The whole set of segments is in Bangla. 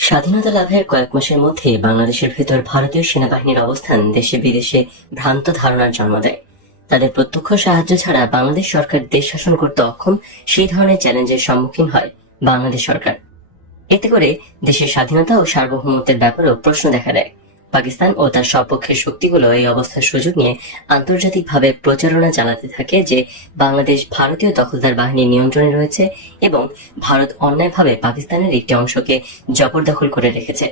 স্বাধীনতা লাভের কয়েক মাসের মধ্যে বাংলাদেশের ভেতর ভারতীয় সেনাবাহিনীর অবস্থান দেশে বিদেশে ভ্রান্ত ধারণার জন্ম দেয়। তাদের প্রত্যক্ষ সাহায্য ছাড়া বাংলাদেশ সরকার দেশ শাসন করতে অক্ষম, সেই ধরনের চ্যালেঞ্জের সম্মুখীন হয় বাংলাদেশ সরকার। এতে করে দেশের স্বাধীনতা ও সার্বভৌমত্বের ব্যাপারেও প্রশ্ন দেখা দেয়। পাকিস্তান ও তার সপক্ষের শক্তিগুলো এই অবস্থার সুযোগ নিয়ে আন্তর্জাতিকভাবে প্রচারণা চালাতে থাকে যে বাংলাদেশ ভারতীয় দখলদার বাহিনীর নিয়ন্ত্রণে রয়েছে এবং ভারত অন্যায়ভাবে পাকিস্তানের একটি অংশকে জবরদখল করে রেখেছে।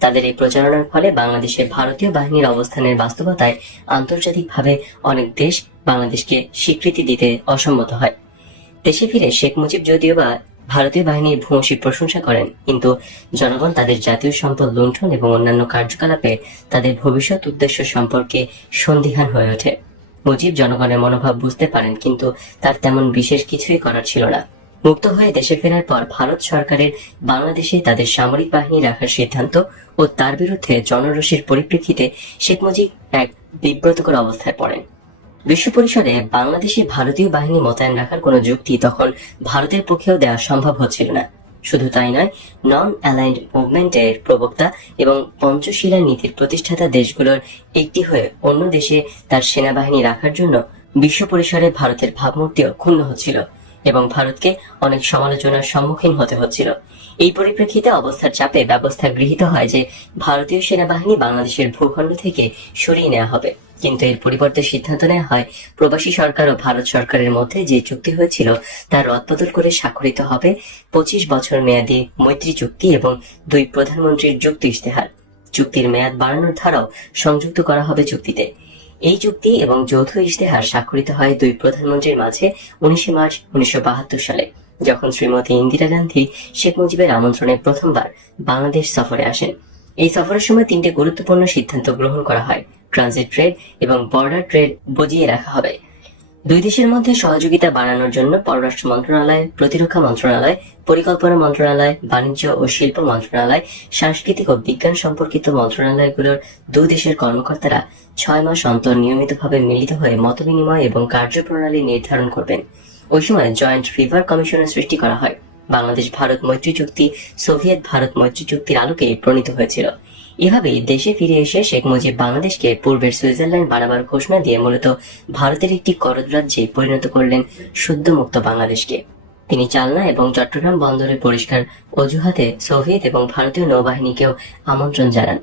তাদের এই প্রচারণার ফলে বাংলাদেশে ভারতীয় বাহিনীর অবস্থানের বাস্তবতায় আন্তর্জাতিকভাবে অনেক দেশ বাংলাদেশকে স্বীকৃতি দিতে অসম্মত হয়। দেশে ফিরে শেখ মুজিব যদিও বা ভারতীয় বাহিনীর ভূয়সী প্রশংসা করেন, কিন্তু জনগণ তাদের জাতীয় সম্পদ লুণ্ঠন এবং অন্যান্য কার্যকলাপে তাদের ভবিষ্যৎ উদ্দেশ্য সম্পর্কে সন্দিহান হয়ে ওঠে। মুজিব জনগণের মনোভাব বুঝতে পারেন, কিন্তু তার তেমন বিশেষ কিছুই করার ছিল না। মুক্ত হয়ে দেশে ফেরার পর ভারত সরকারের বাংলাদেশে তাদের সামরিক বাহিনী রাখার সিদ্ধান্ত ও তার বিরুদ্ধে জনরোষের পরিপ্রেক্ষিতে শেখ মুজিব এক বিব্রতকর অবস্থায় পড়েন। বিশ্ব পরিসরে বাংলাদেশে ভারতীয় বাহিনী মোতায়েন রাখার কোনো যুক্তি তখন ভারতের পক্ষেও দেওয়া সম্ভব হচ্ছিল না। শুধু তাই নয়, নন অ্যালাইন্ড মুভমেন্টের প্রবক্তা এবং পঞ্চশীলা নীতির প্রতিষ্ঠাতা দেশগুলোর একটি হয়ে অন্য দেশে তার সেনাবাহিনী রাখার জন্য বিশ্ব পরিসরে ভারতের ভাবমূর্তিও ক্ষুণ্ণ হচ্ছিল এবং ভারতকে অনেক সমালোচনার সম্মুখীন হতে হচ্ছিল। এই পরিপ্রেক্ষিতে অবস্থার চাপে ব্যবস্থা গৃহীত হয় যে ভারতীয় সেনাবাহিনী বাংলাদেশের ভূখণ্ড থেকে সরিয়ে নেওয়া হবে, কিন্তু এর পরিবর্তে সিদ্ধান্ত নেওয়া হয় প্রবাসী সরকার ও ভারত সরকারের মধ্যে যে চুক্তি হয়েছিল তা রদবদল করে স্বাক্ষরিত হবে 25 বছর মেয়াদী মৈত্রী চুক্তি এবং দুই প্রধানমন্ত্রীর যুক্তি ইশতেহার। চুক্তির মেয়াদ বাড়ানোর ধারাও সংযুক্ত করা হবে চুক্তিতে। এই চুক্তি এবং যৌথ ইশতেহার স্বাক্ষরিত হয় দুই প্রধানমন্ত্রীর মাঝে 19 মার্চ 1972 সালে, যখন শ্রীমতী ইন্দিরা গান্ধী শেখ মুজিবের আমন্ত্রণে প্রথমবার বাংলাদেশ সফরে আসেন। এই সফরের সময় তিনটে গুরুত্বপূর্ণ সিদ্ধান্ত গ্রহণ করা হয়। ট্রানজিট ট্রেড এবং বর্ডার ট্রেড বজিয়ে রাখা হবে। দুই দেশের মধ্যে সহযোগিতা বাড়ানোর জন্য পররাষ্ট্র মন্ত্রণালয়, প্রতিরক্ষা মন্ত্রণালয়, পরিকল্পনা মন্ত্রণালয়, বাণিজ্য ও শিল্প মন্ত্রণালয়, সাংস্কৃতিক ও বিজ্ঞান সম্পর্কিত মন্ত্রণালয়গুলোর দুই দেশের কর্মকর্তারা 6 মাস অন্তর নিয়মিতভাবে মিলিত হয়ে মতবিনিময় এবং কার্যপ্রণালী নির্ধারণ করবেন। ওই সময় জয়েন্ট রিভার কমিশনের সৃষ্টি করা হয়। বাংলাদেশ ভারত মৈত্রী চুক্তি সোভিয়েত ভারত মৈত্রী চুক্তির আলোকে প্রণীত হয়েছিল। এভাবেই দেশে ফিরে এসে শেখ মুজিব বাংলাদেশকে পূর্বের সুইজারল্যান্ড বানাবার ঘোষণা দিয়ে মূলত ভারতের একটি করদ রাজ্যে পরিণত করলেন শুদ্ধ মুক্ত বাংলাদেশকে। তিনি চালনা এবং চট্টগ্রাম বন্দরে পরিষ্কার অজুহাতে সোভিয়েত এবং ভারতীয় নৌবাহিনীকেও আমন্ত্রণ জানান।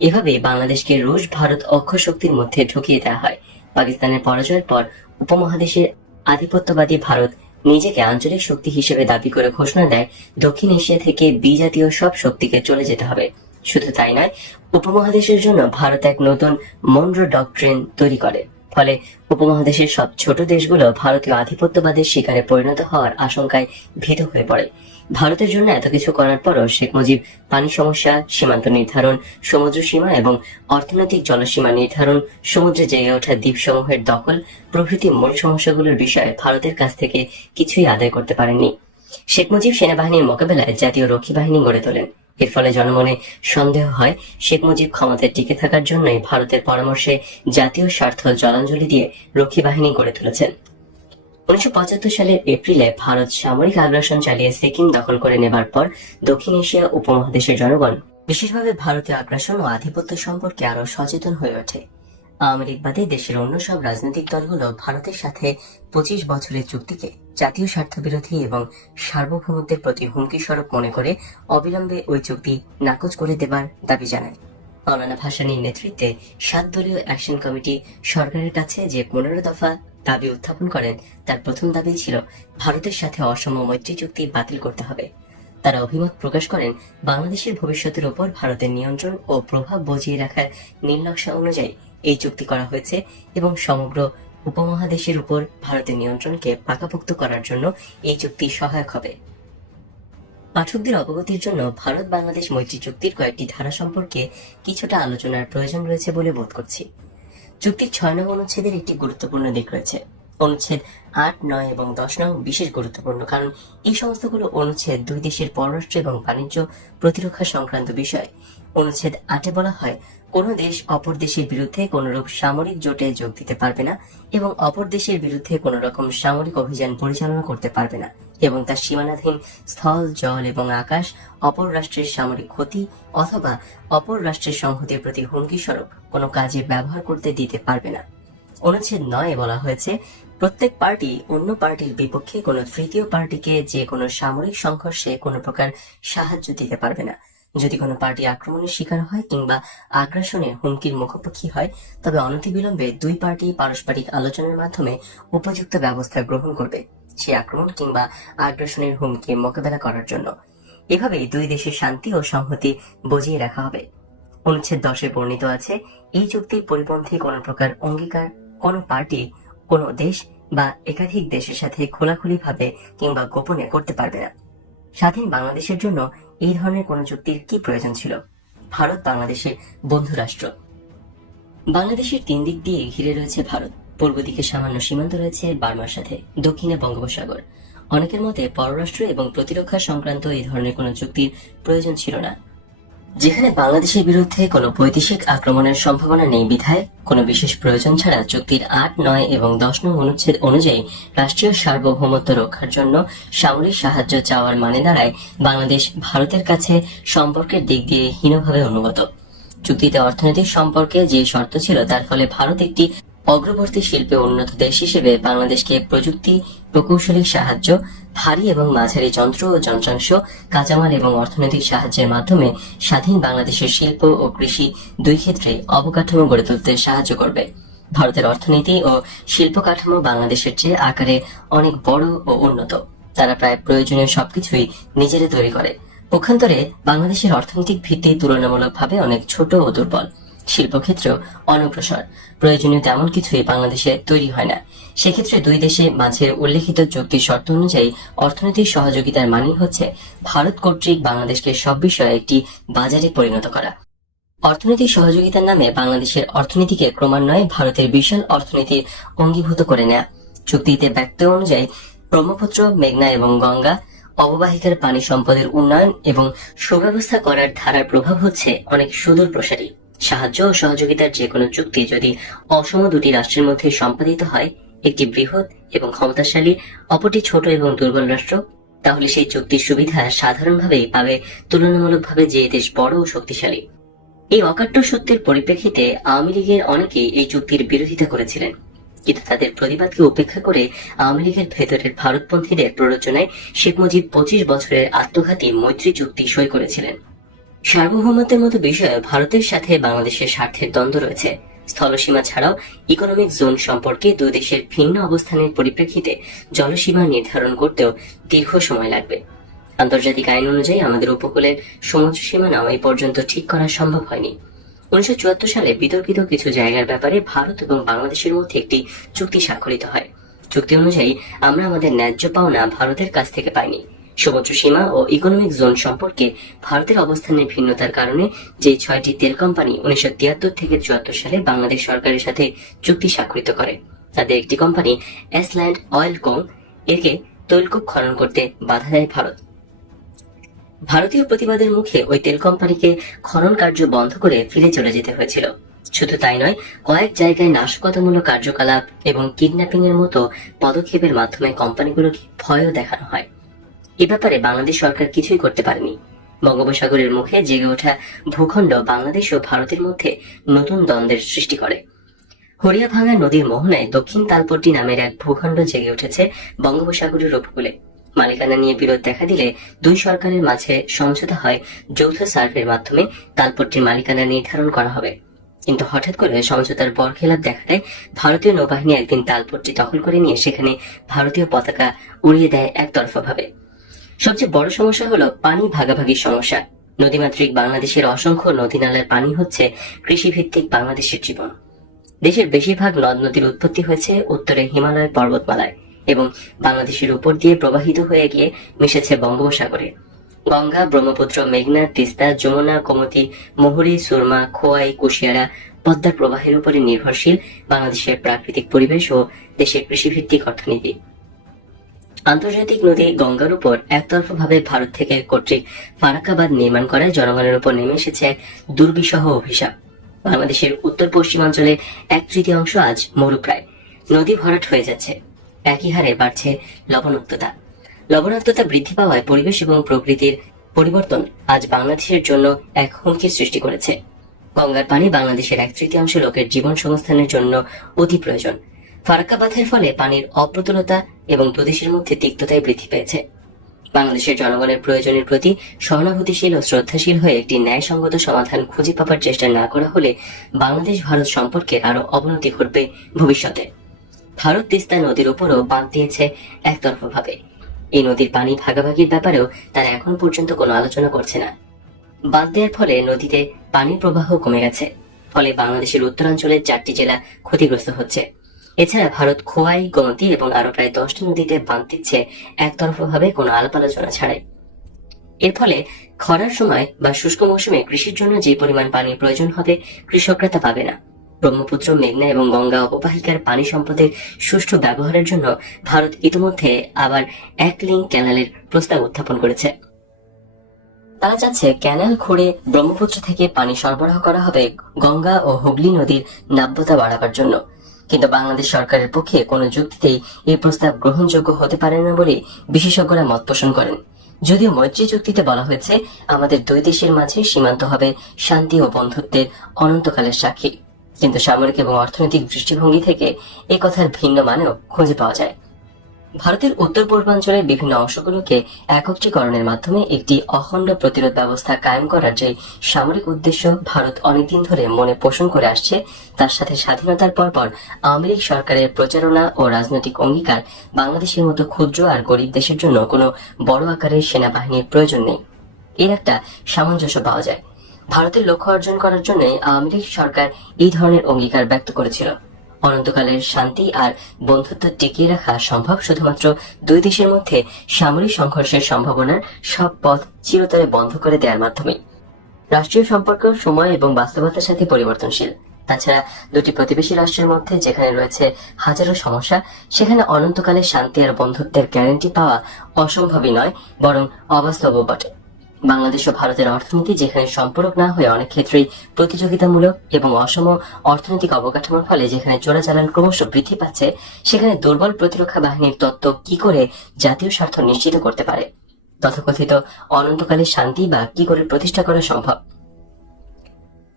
এভাবে বাংলাদেশকে রুশ ভারত অক্ষ শক্তির মধ্যে ঢুকিয়ে দেওয়া হয়। পাকিস্তানের পরাজয়ের পর উপমহাদেশের আধিপত্যবাদী ভারত নিজেকে আঞ্চলিক শক্তি হিসেবে দাবি করে ঘোষণা দেয় দক্ষিণ এশিয়া থেকে বিজাতীয় সব শক্তিকে চলে যেতে হবে। শুধু তাই নয়, উপমহাদেশের জন্য ভারত এক নতুন মনরো ডক্ট্রিন তৈরি করে। ফলে উপমহাদেশের সব ছোট দেশগুলো ভারতীয় আধিপত্যবাদের শিকারে পরিণত হওয়ার আশঙ্কায় ভীত হয়ে পড়ে। ভারতের জন্য এত কিছু করার পরও শেখ মুজিব পানি সমস্যা, সীমান্ত নির্ধারণ, সমুদ্র সীমা এবং অর্থনৈতিক জলসীমা নির্ধারণ, সমুদ্রে জেগে ওঠা দ্বীপসমূহের দখল প্রভৃতি মূল সমস্যাগুলোর বিষয়ে ভারতের কাছ থেকে কিছুই আদায় করতে পারেননি। শেখ মুজিব সেনাবাহিনীর মোকাবেলায় জাতীয় রক্ষী বাহিনী গড়ে তোলেন। এর ফলে জনমনে সন্দেহ হয় শেখ মুজিব ক্ষমতায় টিকে থাকার জন্যই ভারতের পরামর্শে জাতীয় স্বার্থ জলাঞ্জলি দিয়ে রক্ষী বাহিনী গড়ে তুলেছেন। 1975 সালের এপ্রিলে ভারত সামরিক আগ্রাসন চালিয়ে সিকিম দখল করে নেবার পর দক্ষিণ এশিয়া উপমহাদেশের জনগণ বিশেষভাবে ভারতীয় আগ্রাসন ও আধিপত্য সম্পর্কে আরো সচেতন হয়ে ওঠে। আওয়ামী লীগ বাদে দেশের অন্য সব রাজনৈতিক দলগুলো ভারতের সাথে 25 বছরের চুক্তিকে জাতীয় স্বার্থবিরোধী এবং সার্বভৌমত্বের প্রতি হুমকি স্বরূপ মনে করে অবিলম্বে ওই চুক্তি নাকচ করে দেবার দাবি জানায়। মওলানা ভাসানীর নেতৃত্বে 7 দলীয় অ্যাকশন কমিটি সরকারের কাছে যে 15 দফা দাবি উত্থাপন করেন, তার প্রথম দাবি ছিল ভারতের সাথে অসম মৈত্রী চুক্তি বাতিল করতে হবে। তারা অভিমত প্রকাশ করেন বাংলাদেশের ভবিষ্যতের উপর ভারতের নিয়ন্ত্রণ ও প্রভাব বজিয়ে রাখার নীলনকশা অনুযায়ী এই চুক্তি করা হয়েছে এবং সমগ্র উপমহাদেশের উপর ভারতের নিয়ন্ত্রণকে পাকাপোক্ত করার জন্য এই চুক্তি সহায়ক হবে। পাঠকদের অবগতির জন্য ভারত বাংলাদেশ মৈত্রী চুক্তির কয়েকটি ধারা সম্পর্কে কিছুটা আলোচনার প্রয়োজন রয়েছে বলে বোধ করছি। চুক্তির 6 নং অনুচ্ছেদের একটি গুরুত্বপূর্ণ দিক রয়েছে। অনুচ্ছেদ 8, 9 এবং 10 নং বিশেষ গুরুত্বপূর্ণ, কারণ এই সমস্তগুলো অনুচ্ছেদ দুই দেশের পররাষ্ট্র এবং বাণিজ্য প্রতিরক্ষা সংক্রান্ত বিষয়। অনুচ্ছেদ 8-এ বলা হয়, কোনো দেশ অপর দেশের বিরুদ্ধে কোনরূপ সামরিক জোটে যোগ দিতে পারবে না এবং অপর দেশের বিরুদ্ধে কোন রকম সামরিক অভিযান পরিচালনা করতে পারবে না এবং তার সীমানাধীন স্থল, জল এবং আকাশ অপর রাষ্ট্রের সামরিক ক্ষতি অথবা অপর রাষ্ট্রের সংহতির প্রতি হুমকি স্বরূপ কোনো কাজে ব্যবহার করতে দিতে পারবে না। অনুচ্ছেদ 9-এ বলা হয়েছে, প্রত্যেক পার্টি অন্য পার্টির বিপক্ষে কোনো তৃতীয় পার্টিকে যে কোনো সামরিক সংঘর্ষে কোনো প্রকার সাহায্য দিতে পারবে না। যদি কোনো পার্টি আক্রমণের শিকার হয় কিংবা আগ্রাসনের হুমকির মুখোমুখি হয়, তবে অনতিবিলম্বে দুই পার্টি পারস্পরিক আলোচনার মাধ্যমে উপযুক্ত ব্যবস্থা গ্রহণ করবে সেই আক্রমণ কিংবা আগ্রাসনের হুমকি মোকাবেলা করার জন্য। এভাবেই দুই দেশের শান্তি ও সংহতি বজিয়ে রাখা হবে। অনুচ্ছেদ 10-এ বর্ণিত আছে, এই চুক্তির পরিপন্থী কোনো প্রকার অঙ্গীকার কোনো পার্টি কোনো দেশ বা একাধিক দেশের সাথে খোলাখুলিভাবে কিংবা গোপনে করতে পারবে না। স্বাধীন বাংলাদেশের জন্য এই ধরনের কোন চুক্তির কি প্রয়োজন ছিল? ভারত বাংলাদেশের বন্ধু রাষ্ট্র। বাংলাদেশের 3 দিক দিয়ে ঘিরে রয়েছে ভারত। পূর্ব দিকে সামান্য সীমান্ত রয়েছে বার্মার সাথে, দক্ষিণে বঙ্গোপসাগর। অনেকের মতে পররাষ্ট্র এবং প্রতিরক্ষা সংক্রান্ত এই ধরনের কোন চুক্তির প্রয়োজন ছিল না। যেখানে বাংলাদেশের বিরুদ্ধে কোনো বৈদেশিক আক্রমণের সম্ভাবনা নেই বিধায় কোনো বিশেষ প্রয়োজন ছাড়া চুক্তির 8, 9 এবং 10 নং অনুচ্ছেদ অনুযায়ী রাষ্ট্রীয় সার্বভৌমত্ব রক্ষার জন্য সামরিক সাহায্য চাওয়ার মানে দাঁড়ায় বাংলাদেশ ভারতের কাছে সম্পর্কের দিক দিয়ে হীনভাবে অনুগত। চুক্তিতে অর্থনৈতিক সম্পর্কে যে শর্ত ছিল তার ফলে ভারত একটি অগ্রবর্তী শিল্পে উন্নত দেশ হিসেবে বাংলাদেশকে প্রযুক্তি, প্রকৌশলী সাহায্য, ভারী এবং মাঝারি যন্ত্র ও যন্ত্রাংশ, কাঁচামাল এবং অর্থনৈতিক সাহায্যের মাধ্যমে স্বাধীন বাংলাদেশের শিল্প ও কৃষি দুই ক্ষেত্রে অবকাঠামো গড়ে তুলতে সাহায্য করবে। ভারতের অর্থনীতি ও শিল্প কাঠামো বাংলাদেশের চেয়ে আকারে অনেক বড় ও উন্নত। তারা প্রায় প্রয়োজনীয় সবকিছুই নিজেরা তৈরি করে। পক্ষান্তরে বাংলাদেশের অর্থনৈতিক ভিত্তি তুলনামূলকভাবে অনেক ছোট ও দুর্বল, শিল্পক্ষেত্রেও অনগ্রসর। প্রয়োজনীয় তেমন কিছুই বাংলাদেশে তৈরি হয় না। সেক্ষেত্রে দুই দেশের মাঝে উল্লেখিত চুক্তির শর্ত অনুযায়ী অর্থনৈতিক সহযোগিতার মানেই হচ্ছে ভারত কর্তৃক বাংলাদেশকে সব বিষয়ে একটি বাজারে পরিণত করা। অর্থনৈতিক সহযোগিতার নামে বাংলাদেশের অর্থনীতিকে ক্রমান্বয়ে ভারতের বিশাল অর্থনীতির অঙ্গীভূত করে নেয়া। চুক্তিতে ব্যক্ত অনুযায়ী ব্রহ্মপুত্র, মেঘনা এবং গঙ্গা অববাহিকার পানি সম্পদের উন্নয়ন এবং সুব্যবস্থা করার ধারার প্রভাব হচ্ছে অনেক সুদূর প্রসারী। সাহায্য ও সহযোগিতার যে কোনো চুক্তি যদি অসম দুটি রাষ্ট্রের মধ্যে সম্পাদিত হয়, একটি বৃহৎ এবং ক্ষমতাশালী, অপরটি ছোট এবং দুর্বল রাষ্ট্র, তাহলে সেই চুক্তির সুবিধা সাধারণভাবেই পাবে তুলনামূলকভাবে যে দেশ বড় ও শক্তিশালী। এই অকাট্য সত্যের পরিপ্রেক্ষিতে আওয়ামী লীগের অনেকেই এই চুক্তির বিরোধিতা করেছিলেন, কিন্তু তাদের প্রতিবাদকে উপেক্ষা করে আওয়ামী লীগের ভেতরের ভারতপন্থীদের প্ররোচনায় শেখ মুজিব 25 বছরের আত্মঘাতী মৈত্রী চুক্তি সই করেছিলেন। সার্বভৌমত্বের মতো বিষয়ে ভারতের সাথে বাংলাদেশের স্বার্থের দ্বন্দ্ব রয়েছে। স্থলসীমা ছাড়াও ইকোনমিক জোন সম্পর্কে দুই দেশের ভিন্ন অবস্থানের পরিপ্রেক্ষিতে জলসীমা নির্ধারণ করতেও দীর্ঘ সময় লাগবে। আন্তর্জাতিক আইন অনুযায়ী আমাদের উপকূলের সমুদ্র সীমানাও এই পর্যন্ত ঠিক করা সম্ভব হয়নি। 1974 সালে বিতর্কিত কিছু জায়গার ব্যাপারে ভারত এবং বাংলাদেশের মধ্যে একটি চুক্তি স্বাক্ষরিত হয়। চুক্তি অনুযায়ী আমরা আমাদের ন্যায্য পাওনা ভারতের কাছ থেকে পাইনি। সমুদ্র সীমা ও ইকোনমিক জোন সম্পর্কে ভারতের অবস্থানের ভিন্নতার কারণে যে 6টি তেল কোম্পানি 1973 থেকে 74 সালে বাংলাদেশ সরকারের সাথে চুক্তি স্বাক্ষরিত করে, তাদের একটি কোম্পানি এসল্যান্ড অয়েল কোং একে তৈলকূপ খনন করতে বাধা দেয় ভারত। ভারতীয় প্রতিবাদের মুখে ওই তেল কোম্পানিকে খনন কার্য বন্ধ করে ফিরে চলে যেতে হয়েছিল। শুধু তাই নয়, কয়েক জায়গায় নাশকতামূলক কার্যকলাপ এবং কিডন্যাপিং এর মতো পদক্ষেপের মাধ্যমে কোম্পানিগুলোকে ভয়ও দেখানো হয়। এ ব্যাপারে বাংলাদেশ সরকার কিছুই করতে পারেনি। বঙ্গোপসাগরের মুখে জেগে ওঠা ভূখণ্ড বাংলাদেশ ও ভারতের মধ্যে নতুন দ্বন্দ্বের সৃষ্টি করে। হরিয়াভাঙ্গা নদীর মোহনায় দক্ষিণ তালপট্টি নামের এক ভূখণ্ড জেগে উঠেছে বঙ্গোপসাগরের উপকূলে। মালিকানা নিয়ে বিরোধ দেখা দিলে দুই সরকারের মাঝে সমঝোতা হয় যৌথ সার্ভের মাধ্যমে তালপট্টির মালিকানা নির্ধারণ করা হবে। কিন্তু হঠাৎ করে সমঝোতার বরখেলাপ দেখা দেয়। ভারতীয় নৌবাহিনী একদিন তালপট্টি দখল করে নিয়ে সেখানে ভারতীয় পতাকা উড়িয়ে দেয় একতরফাভাবে। সবচেয়ে বড় সমস্যা হলো পানি ভাগাভাগির সমস্যা। নদীমাতৃক বাংলাদেশের অসংখ্য নদী নালার পানি হচ্ছে কৃষিভিত্তিক বাংলাদেশের জীবন। দেশের বেশিরভাগ নদ নদীর উৎপত্তি হয়েছে উত্তরে হিমালয় পর্বতমালায় এবং বাংলাদেশের উপর দিয়ে প্রবাহিত হয়ে গিয়ে মিশেছে বঙ্গোপসাগরে। গঙ্গা, ব্রহ্মপুত্র, মেঘনা, তিস্তা, যমুনা, গোমতী, মুহুরী, সুরমা, খোয়াই, কুশিয়ারা, পদ্মার প্রবাহের উপরে নির্ভরশীল বাংলাদেশের প্রাকৃতিক পরিবেশ ও দেশের কৃষিভিত্তিক অর্থনীতি। আন্তর্জাতিক নদী গঙ্গার উপর একতরফাভাবে ভারত থেকে কর্তৃক ফারাক্কা বাঁধ নির্মাণ করায় জনগণের উপর নেমে এসেছে এক দুর্বিষহ অভিশাপ। বাংলাদেশের উত্তর পশ্চিমাঞ্চলে 1/3 আজ মরুপ্রায়, নদী ভরাট হয়ে যাচ্ছে। একই হারে বাড়ছে লবণাক্ততা বৃদ্ধি পাওয়ায় পরিবেশ এবং প্রকৃতির পরিবর্তন আজ বাংলাদেশের জন্য এক হুমকির সৃষ্টি করেছে। গঙ্গার পানি বাংলাদেশের 1/3 লোকের জীবন সংস্থানের জন্য অতি প্রয়োজন। ফারাক্কা বাঁধের ফলে পানির অপ্রতুলতা এবং দুদেশের মধ্যে তিক্ততায় বৃদ্ধি পেয়েছে। বাংলাদেশের জনগণের প্রয়োজনের প্রতি সহানুভূতিশীল ও শ্রদ্ধাশীল হয়ে একটি ন্যায়সঙ্গত সমাধান খুঁজে পাবার চেষ্টা না করা হলে বাংলাদেশ ভারত সম্পর্কের আরো অবনতি ঘটবে ভবিষ্যতে। ভারত তিস্তা নদীর উপরও বাঁধ দিয়েছে একতরফাভাবে। এই নদীর পানি ভাগাভাগির ব্যাপারেও তারা এখন পর্যন্ত কোনো আলোচনা করছে না। বাঁধ দেওয়ার ফলে নদীতে পানির প্রবাহ কমে গেছে, ফলে বাংলাদেশের উত্তরাঞ্চলের 4টি জেলা ক্ষতিগ্রস্ত হচ্ছে। এছাড়া ভারত খোয়াই, গোমতী এবং আরো প্রায় 10টি নদীতে বাঁধ দিচ্ছে একতরফাভাবে কোনো আলাপ আলোচনা ছাড়াই। এর ফলে খরার সময় বা শুষ্ক মৌসুমে কৃষির জন্য যে পরিমাণ পানির প্রয়োজন হবে, কৃষকরা তা পাবে না। ব্রহ্মপুত্র, মেঘনা এবং গঙ্গা অববাহিকার পানি সম্পদের সুষ্ঠু ব্যবহারের জন্য ভারত ইতিমধ্যে আবার এক লিঙ্ক ক্যানালের প্রস্তাব উত্থাপন করেছে। তারা চাচ্ছে ক্যানাল খুঁড়ে ব্রহ্মপুত্র থেকে পানি সরবরাহ করা হবে গঙ্গা ও হুগলি নদীর নাব্যতা বাড়াবার জন্য। কিন্তু বাংলাদেশ সরকারের পক্ষে কোনো যুক্তিতেই এই প্রস্তাব গ্রহণযোগ্য হতে পারে না বলে বিশেষজ্ঞরা মত পোষণ করেন। যদিও মৈত্রী চুক্তিতে বলা হয়েছে আমাদের দুই দেশের মাঝে সীমান্ত হবে শান্তি ও বন্ধুত্বের অনন্তকালের সাক্ষী, কিন্তু সামরিক এবং অর্থনৈতিক দৃষ্টিভঙ্গি থেকে এ কথার ভিন্ন মানেও খুঁজে পাওয়া যায়। ভারতের উত্তর পূর্বাঞ্চলের বিভিন্ন অংশগুলোকে একত্রীকরণের মাধ্যমে একটি অখণ্ড প্রতিরোধ ব্যবস্থা কায়েম করার যে সামরিক উদ্দেশ্য ভারত অনেকদিন ধরে মনে পোষণ করে আসছে, তার সাথে স্বাধীনতার পরপর আওয়ামী লীগ সরকারের প্রচারণা ও রাজনৈতিক অঙ্গীকার বাংলাদেশের মতো ক্ষুদ্র আর গরিব দেশের জন্য কোনো বড় আকারের সেনাবাহিনীর প্রয়োজন নেই, এর একটা সামঞ্জস্য পাওয়া যায়। ভারতের লক্ষ্য অর্জন করার জন্য আওয়ামী লীগ সরকার এই ধরনের অঙ্গীকার ব্যক্ত করেছিল। অনন্তকালের শান্তি আর বন্ধুত্ব টিকিয়ে রাখা সম্ভব শুধুমাত্র দুই দেশের মধ্যে সামরিক সংঘর্ষের সম্ভাবনার সব পথ চিরতরে বন্ধ করে দেওয়ার মাধ্যমে। রাষ্ট্রীয় সম্পর্ক সময় এবং বাস্তবতার সাথে পরিবর্তনশীল। তাছাড়া দুটি প্রতিবেশী রাষ্ট্রের মধ্যে যেখানে রয়েছে হাজারো সমস্যা, সেখানে অনন্তকালের শান্তি আর বন্ধুত্বের গ্যারান্টি পাওয়া অসম্ভবই নয়, বরং অবাস্তবও বটে। বাংলাদেশ ও ভারতের অর্থনীতি যেখানে সম্পূরক না হয়ে অনেক ক্ষেত্রেই প্রতিযোগিতামূলক এবং অসম অর্থনৈতিক অবকাঠামোর ফলে যেখানে চোরাচালান ক্রমশ বৃদ্ধি পাচ্ছে, সেখানে দুর্বল প্রতিরক্ষা বাহিনীর তত্ত্ব কি করে জাতীয় স্বার্থ নিশ্চিত করতে পারে? তথাকথিত অনন্তকালের শান্তি বা কি করে প্রতিষ্ঠা করা সম্ভব?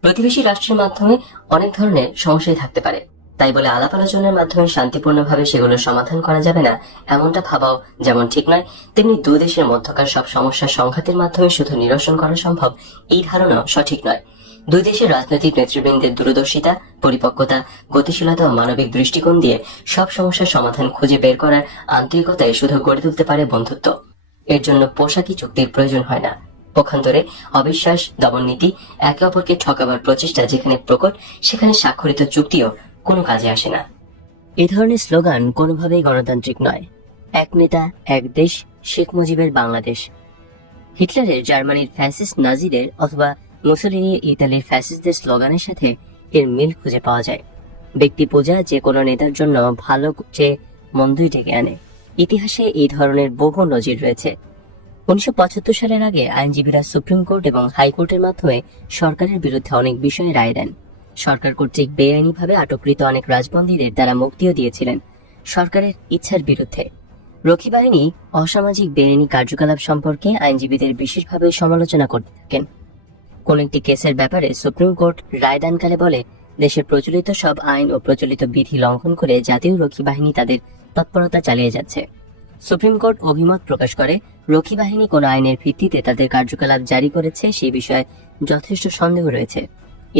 প্রতিবেশী রাষ্ট্রের মাধ্যমে অনেক ধরনের সমস্যাই থাকতে পারে, তাই বলে আলাপ আলোচনার মাধ্যমে শান্তিপূর্ণভাবে সেগুলোর সমাধান করা যাবে না এমনটা ভাবাও যেমন ঠিক নয়, তেমনি দুই দেশের মধ্যকার সব সমস্যার সংঘাতের মাধ্যমে শুধু নিরসন করা সম্ভব এই ধারণাও সঠিক নয়। দুই দেশের রাজনৈতিক নেতৃবৃন্দের দূরদর্শিতা, পরিপক্কতা, গতিশীলতা ও মানবিক দৃষ্টিকোণ দিয়ে সব সমস্যার সমাধান খুঁজে বের করার আন্তরিকতায় শুধু গড়ে তুলতে পারে বন্ধুত্ব। এর জন্য পোশাকি চুক্তির প্রয়োজন হয় না। পক্ষান্তরে অবিশ্বাস, দমননীতি, একে অপরকে ঠকাবার প্রচেষ্টা যেখানে প্রকট, সেখানে স্বাক্ষরিত চুক্তিও কোনো কাজে আসে না। এ ধরনের স্লোগান কোনোভাবেই গণতান্ত্রিক নয়। এক নেতা, এক দেশ, শেখ মুজিবের বাংলাদেশ, হিটলারের জার্মানির ফ্যাসিস্ট নাজিদের অথবা মুসোলিনির ইতালির ফ্যাসিস্টদের স্লোগানের সাথে এর মিল খুঁজে পাওয়া যায়। ব্যক্তি পূজা যে কোনো নেতার জন্য ভালো চেয়ে মন্দই ডেকে আনে। ইতিহাসে এই ধরনের বহু নজির রয়েছে। 1975 সালের আগে আইনজীবীরা সুপ্রিম কোর্ট এবং হাইকোর্টের মাধ্যমে সরকারের বিরুদ্ধে অনেক বিষয়ে রায় দেন। সরকার কর্তৃক বেআইনিভাবে আটককৃত অনেক রাজবন্দীদের তারা মুক্তিও দিয়েছিলেন সরকারের ইচ্ছার বিরুদ্ধে। রক্ষী বাহিনী অসামাজিক বেআইনি কার্যকলাপ সম্পর্কে আইনজীবীদের বিশেষভাবে সমালোচনা করতে থাকেন। কোন একটি কেসের ব্যাপারে সুপ্রিম কোর্ট রায়দানকালে বলে, দেশের প্রচলিত সব আইন ও প্রচলিত বিধি লঙ্ঘন করে জাতীয় রক্ষী বাহিনী তাদের তৎপরতা চালিয়ে যাচ্ছে। সুপ্রিম কোর্ট অভিমত প্রকাশ করে, রক্ষী বাহিনী কোন আইনের ভিত্তিতে তাদের কার্যকলাপ জারি করেছে সেই বিষয়ে যথেষ্ট সন্দেহ রয়েছে।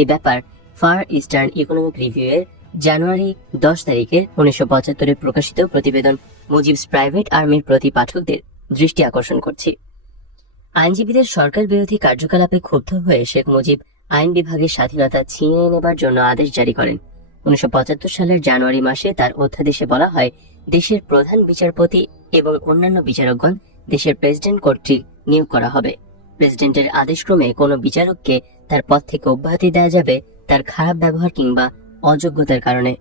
এ ব্যাপার ফার ইস্টার্ন ইকোনমিক রিভিউ এর জানুয়ারি 10 তারিখের 1975 প্রকাশিত প্রতিবেদন মুজিবস প্রাইভেট আর্মির প্রতি পাঠকদের দৃষ্টি আকর্ষণ করছি। আইনজীবীদের সরকার বিরোধী কার্যকলাপে ক্ষুব্ধ হয়ে শেখ মুজিব আইন বিভাগের স্বাধীনতা ছিনিয়ে নেবার জন্য আদেশ জারি করেন। 1975 সালের জানুয়ারি মাসে তার অধ্যাদেশে বলা হয়, দেশের প্রধান বিচারপতি এবং অন্যান্য বিচারকগণ দেশের প্রেসিডেন্ট কর্তৃক নিয়োগ করা হবে। প্রেসিডেন্টের আদেশক্রমে কোনো বিচারককে তার পদ থেকে অব্যাহতি দেওয়া যাবে তার খারাপ ব্যবহার কিংবা অযোগ্যতার কারণে।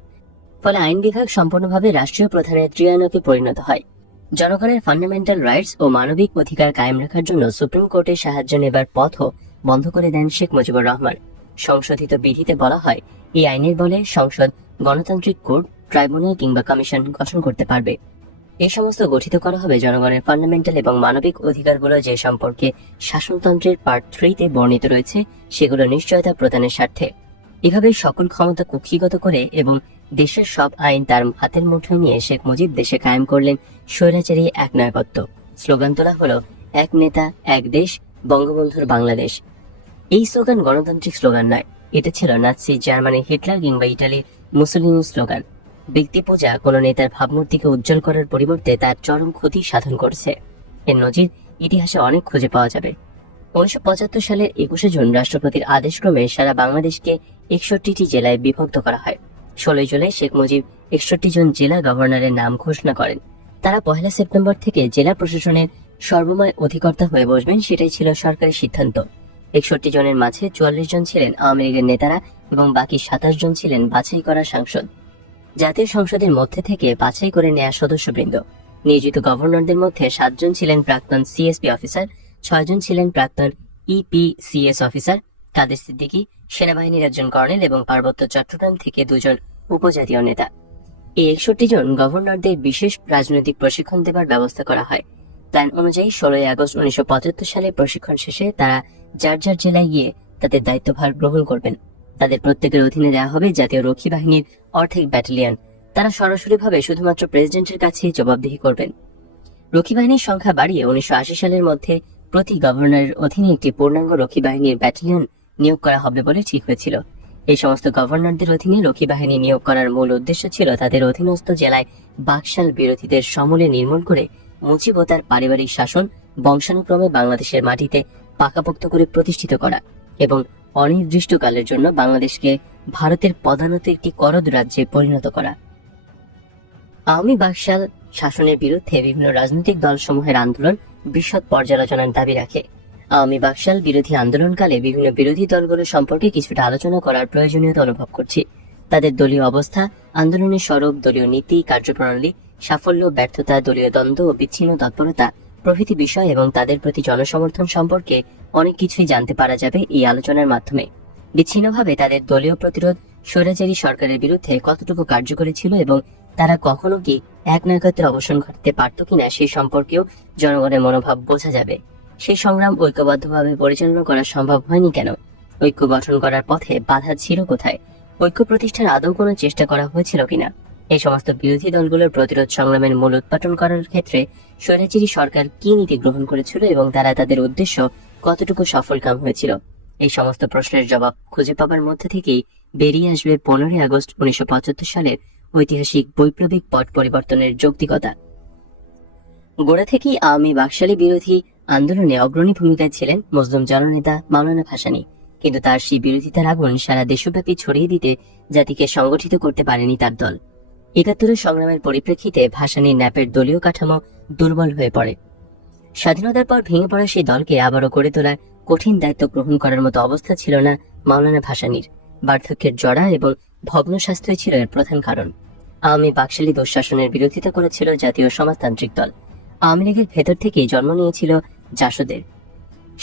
ফলে আইন বিভাগ সম্পূর্ণভাবে রাষ্ট্রীয় প্রধানের ত্রিআইনকে পরিণত হয়। জনগণের ফান্ডামেন্টাল রাইটস ও মানবিক অধিকার কায়েম রাখার জন্য সুপ্রিম কোর্টের সাহায্য নেবার পথও বন্ধ করে দেন শেখ মুজিবুর রহমান। সংশোধিত বিধিতে বলা হয়, এই আইনের বলে সংসদ গণতান্ত্রিক কোর্ট, ট্রাইব্যুনাল কিংবা কমিশন গঠন করতে পারবে। এই সমস্ত গঠিত করা হবে জনগণের ফান্ডামেন্টাল এবং মানবিক অধিকারগুলো যে সম্পর্কে শাসনতন্ত্রের পার্ট 3-তে বর্ণিত রয়েছে সেগুলো নিশ্চয়তা প্রদানের স্বার্থে। এভাবেই সকল ক্ষমতা কুক্ষিগত করে এবং দেশের সব আইন তার হাতের মুঠোয় নিয়ে শেখ মুজিব দেশে কায়েম করলেন স্বৈরাচারী একনায়কত্ব। স্লোগান তোলা হলো, এক নেতা এক দেশ, বঙ্গবন্ধুর বাংলাদেশ। এই স্লোগান গণতান্ত্রিক স্লোগান নয়, এটা ছিল নাৎসি জার্মানির হিটলার কিংবা ইটালির মুসোলিনির স্লোগান। ব্যক্তি পূজা কোনো নেতার ভাবমূর্তিকে উজ্জ্বল করার পরিবর্তে তার চরম ক্ষতি সাধন করছে। এর নজির ইতিহাসে অনেক খুঁজে পাওয়া যাবে। 1975 সালের 21শে জুন রাষ্ট্রপতির আদেশক্রমে সারা বাংলাদেশকে 61টি জেলায় বিভক্ত করা হয়। 16 জুলাই শেখ মুজিব 61 জন জেলা গভর্নরের নাম ঘোষণা করেন। তারা 1 সেপ্টেম্বর থেকে জেলা প্রশাসনের সর্বময় অধিকর্তা হয়ে বসবেন, সেটাই ছিল সরকারি সিদ্ধান্ত। 61 জনের মাঝে 44 জন ছিলেন আওয়ামী লীগের নেতারা এবং বাকি 27 জন ছিলেন বাছাই করা সাংসদ। জাতীয় সংসদের মধ্যে থেকে বাছাই করে নেয়া সদস্যবৃন্দ। নিয়োজিত গভর্নরদের মধ্যে 7 জন ছিলেন প্রাক্তন সিএসপি অফিসার, 6 জন ছিলেন প্রাক্তন ইপিসিএস অফিসার, কাদের সিদ্দিকী সেনাবাহিনীর একজন কর্নেল এবং পার্বত্য চট্টগ্রাম থেকে 2 জন উপজাতীয় নেতা। এই 61 জন গভর্নরদের বিশেষ রাজনৈতিক প্রশিক্ষণ দেবার ব্যবস্থা করা হয়। প্ল্যান অনুযায়ী 16 আগস্ট 1975 সালে প্রশিক্ষণ শেষে তারা যার যার জেলায় গিয়ে তাদের দায়িত্বভার গ্রহণ করবেন। তাদের প্রত্যেকের অধীনে দেওয়া হবে জাতীয় রক্ষী বাহিনীর অর্ধেক ব্যাটালিয়ন। তারা সরাসরিভাবে শুধুমাত্র প্রেসিডেন্টের কাছেই জবাবদিহি করবেন। রক্ষী বাহিনীর সংখ্যা বাড়িয়ে 1980 সালের মধ্যে প্রতি গভর্নরের অধীনে একটি পূর্ণাঙ্গ রক্ষী বাহিনীর ব্যাটালিয়ন নিয়োগ করা হবে বলে ঠিক হয়েছিল। এই সমস্ত গভর্নরদের অধীনে রক্ষী বাহিনী নিয়োগ করার মূল উদ্দেশ্য ছিল তাদের অধীনস্থ জেলায় বাকশাল বিরোধীদের সমূলে নির্মূল করে মুজিব ও তার পারিবারিক শাসন বংশানুক্রমে বাংলাদেশের মাটিতে পাকাপোক্ত করে প্রতিষ্ঠিত করা এবং অনির্দিষ্টকালের জন্য বাংলাদেশকে ভারতের পদানত একটি করদ রাজ্যে পরিণত করা। আওয়ামী বাকশাল শাসনের বিরুদ্ধে বিভিন্ন রাজনৈতিক দলসমূহের আন্দোলন বিশদ পর্যালোচনার দাবি রাখে। আওয়ামী বাকশাল বিরোধী আন্দোলনকালে বিভিন্ন বিরোধী দলগুলো সম্পর্কে কিছুটা আলোচনা করার প্রয়োজনীয়তা অনুভব করছি। তাদের দলীয় অবস্থা, আন্দোলনের স্বরূপ, দলীয় নীতি, কার্যপ্রণালী, সাফল্য, ব্যর্থতা, দলীয় দ্বন্দ্ব ও বিচ্ছিন্ন তৎপরতা প্রভৃতি বিষয় এবং তাদের প্রতি জনসমর্থন সম্পর্কে অনেক কিছুই জানতে পারা যাবে এই আলোচনার মাধ্যমে। বিচ্ছিন্নভাবে তাদের দলীয় প্রতিরোধ স্বৈরাচারী সরকারের বিরুদ্ধে কতটুকু কার্যকরী ছিল এবং তারা কখনো কি একনায়কত্বের অবসান ঘটাতে পারত কিনা সেই সম্পর্কেও জনগণের মনোভাব বোঝা যাবে। সেই সংগ্রাম ঐক্যবদ্ধভাবে পরিচালনা করা সম্ভব হয়নি কেন? ঐক্য গঠন করার পথে বাধা ছিল কোথায়? ঐক্য প্রতিষ্ঠার আদৌ কোনো চেষ্টা করা হয়েছিল কিনা? এই সমস্ত বিরোধী দলগুলোর প্রতিরোধ সংগ্রামের মূল উৎপাটন করার ক্ষেত্রে স্বৈরাচারী সরকার কি নীতি গ্রহণ করেছিল এবং তারা তাদের উদ্দেশ্য কতটুকু সফলকাম হয়েছিল? এই সমস্ত প্রশ্নের জবাব খুঁজে পাবার মধ্যে থেকেই বেরিয়ে আসবে 15 আগস্ট 1975 সালের ঐতিহাসিক বৈপ্লবিক পট পরিবর্তনের যৌক্তিকতা। গোড়া থেকেই আওয়ামী বাকশালী বিরোধী আন্দোলনে অগ্রণী ভূমিকায় ছিলেন মজলুম জননেতা মাওলানা ভাসানী, কিন্তু তার সেই বিরোধিতার আগুন সারা দেশব্যাপী ছড়িয়ে দিতে জাতিকে সংগঠিত করতে পারেনি তার দল। ৭১ সংগ্রামের পরিপ্রেক্ষিতে ভাসানীর ন্যাপের দলীয় কাঠামো দুর্বল হয়ে পড়ে। স্বাধীনতার পর ভেঙে পড়া সেই দলকে আবারও গড়ে তোলার কঠিন দায়িত্ব গ্রহণ করার মতো অবস্থা ছিল না মাওলানা ভাসানীর। বার্ধক্যের জড়া এবং ভগ্ন স্বাস্থ্যই ছিল এর প্রধান কারণ। আওয়ামী বাকশালী দুঃশাসনের বিরোধিতা করেছিল জাতীয় সমাজতান্ত্রিক দল। আওয়ামী লীগের ভেতর থেকেই জন্ম নিয়েছিল জাসদের।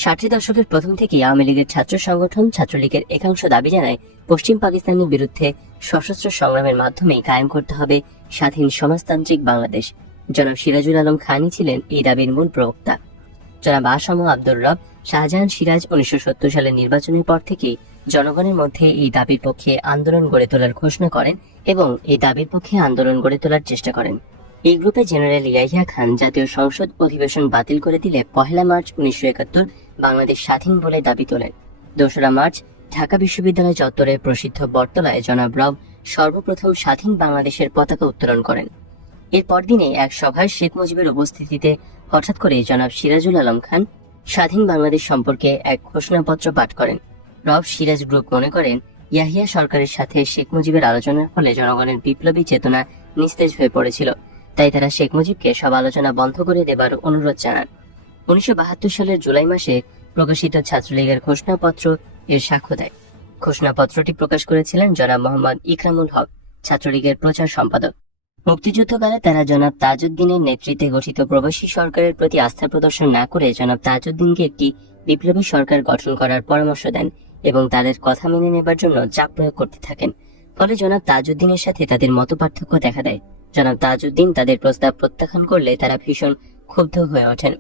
60 দশকের প্রথম থেকেই আওয়ামী লীগের ছাত্র সংগঠন ছাত্রলীগের একাংশ দাবি জানায় পশ্চিম পাকিস্তানের বিরুদ্ধে সশস্ত্র সংগ্রামের মাধ্যমেই কায়েম করতে হবে স্বাধীন সমাজতান্ত্রিক বাংলাদেশ। জনাব সিরাজুল আলম খানই ছিলেন এই দাবির মূল প্রবক্তা। জনাব আসাম আব্দুর রব শাহজাহান সিরাজ 1970 সালের নির্বাচনের পর থেকেই জনগণের মধ্যে এই দাবির পক্ষে আন্দোলন গড়ে তোলার ঘোষণা করেন এবং এই দাবির পক্ষে আন্দোলন গড়ে তোলার চেষ্টা করেন। এই গ্রুপে জেনারেল ইয়াহিয়া খান জাতীয় সংসদ অধিবেশন বাতিল করে দিলে 1 মার্চ 1971 বাংলাদেশ স্বাধীন বলে দাবি তোলেন। 2 মার্চ ঢাকা বিশ্ববিদ্যালয় চত্বরে প্রসিদ্ধ বটতলায় জনাব রব সর্বপ্রথম স্বাধীন বাংলাদেশের পতাকা উত্তোলন করেন। এর পরদিনে এক সভায় শেখ মুজিবের উপস্থিতিতে হঠাৎ করে জনাব সিরাজুল আলম খান স্বাধীন বাংলাদেশ সম্পর্কে এক ঘোষণাপত্র পাঠ করেন। রব সিরাজ গ্রুপ মনে করেন ইয়াহিয়া সরকারের সাথে শেখ মুজিবের আলোচনার ফলে জনগণের বিপ্লবী চেতনা নিস্তেজ হয়ে পড়েছিল, তাই তারা শেখ মুজিবকে সব আলোচনা বন্ধ করে দেবার অনুরোধ জানান। 1972 সালের জুলাই মাসে প্রকাশিত ছাত্রলীগের ঘোষণাপত্র এর সাক্ষ্য দেয়। ঘোষণাপত্রটি প্রকাশ করেছিলেন জনাব মোহাম্মদ ইকরামুল হক, ছাত্রলীগের প্রচার সম্পাদক। মুক্তিযুদ্ধকালে তারা জনাব তাজউদ্দিনের নেতৃত্বে গঠিত প্রবাসী সরকারের প্রতি আস্থা প্রদর্শন না করে জনাব তাজউদ্দিনকে একটি বিপ্লবী সরকার গঠন করার পরামর্শ দেন এবং তাদের কথা মেনে নেবার জন্য চাপ প্রয়োগ করতে থাকেন। ফলে জনাব তাজউদ্দিনের সাথে তাদের মতপার্থক্য দেখা দেয়। জনাব তাজউদ্দিন তাদের প্রস্তাব প্রত্যাখ্যান করলে তারা ভীষণ ক্ষুব্ধ হয়ে ওঠেন।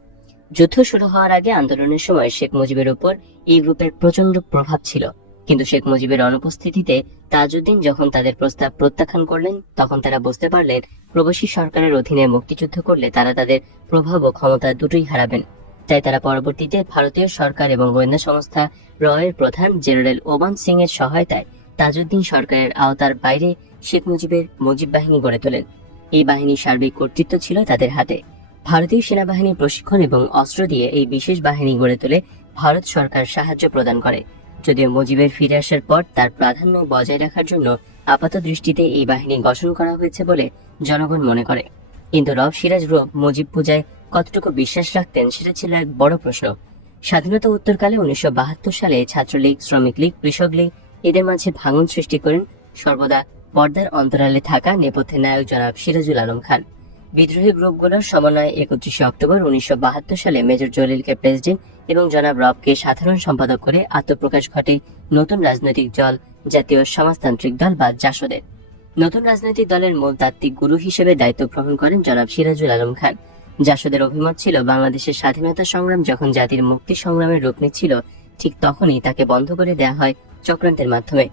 যুদ্ধ শুরু হওয়ার আগে আন্দোলনের সময় শেখ মুজিবের উপর এই গ্রুপের প্রচন্ড প্রভাব ছিল, কিন্তু শেখ মুজিবের অনুপস্থিতিতে তাজউদ্দিন যখন তাদের প্রস্তাব প্রত্যাখ্যান করলেন, তখন তারা বুঝতে পারলেন প্রবাসী সরকারের অধীনে মুক্তিযুদ্ধ করলে তারা তাদের প্রভাব ও ক্ষমতা দুটোই হারাবেন। তাই তারা পরবর্তীতে ভারতীয় সরকার এবং গোয়েন্দা সংস্থা রয়ের প্রধান জেনারেল ওমান সিং এর সহায়তায় তাজউদ্দিন সরকারের আওতার বাইরে শেখ মুজিবের মুজিব বাহিনী গড়ে তোলেন। এই বাহিনীর সার্বিক কর্তৃত্ব ছিল তাদের হাতে। ভারতীয় সেনাবাহিনীর প্রশিক্ষণ এবং অস্ত্র দিয়ে এই বিশেষ বাহিনী গড়ে তোলে ভারত সরকার সাহায্য প্রদান করে। যদিও মুজিবের ফিরে আসার পর তার প্রাধান্য বজায় রাখার জন্য আপাত দৃষ্টিতে এই বাহিনী গঠন করা হয়েছে বলে জনগণ মনে করে, কিন্তু রব সিরাজ গ্রুপ মুজিব পূজায় কতটুকু বিশ্বাস রাখতেন সেটা ছিল এক বড় প্রশ্ন। স্বাধীনতা উত্তরকালে 1972 সালে ছাত্রলীগ, শ্রমিক লীগ, কৃষক লীগ এদের মাঝে ভাঙন সৃষ্টি করেন সর্বদা পর্দার অন্তরালে থাকা নেপথ্যে নায়ক জনাব সিরাজুল আলম খান। বিদ্রোহী গ্রুপগুলোর সমন্বয়ে 31 অক্টোবর 1972 সালে মেজর জলিলকে প্রেসিডেন্ট এবং জনাব রবকে সাধারণ সম্পাদক করে আত্মপ্রকাশ ঘটে নতুন রাজনৈতিক দল জাতীয় সমাজতান্ত্রিক দল বা জাসদের। নতুন রাজনৈতিক দলের মূল তাত্ত্বিক গুরু হিসেবে দায়িত্ব গ্রহণ করেন জনাব সিরাজুল আলম খান। জাসদের অভিমত ছিল, বাংলাদেশের স্বাধীনতা সংগ্রাম যখন জাতির মুক্তি সংগ্রামের রূপ নিচ্ছিল, ঠিক তখনই তাকে বন্ধ করে দেওয়া হয় চক্রান্তের মাধ্যমে।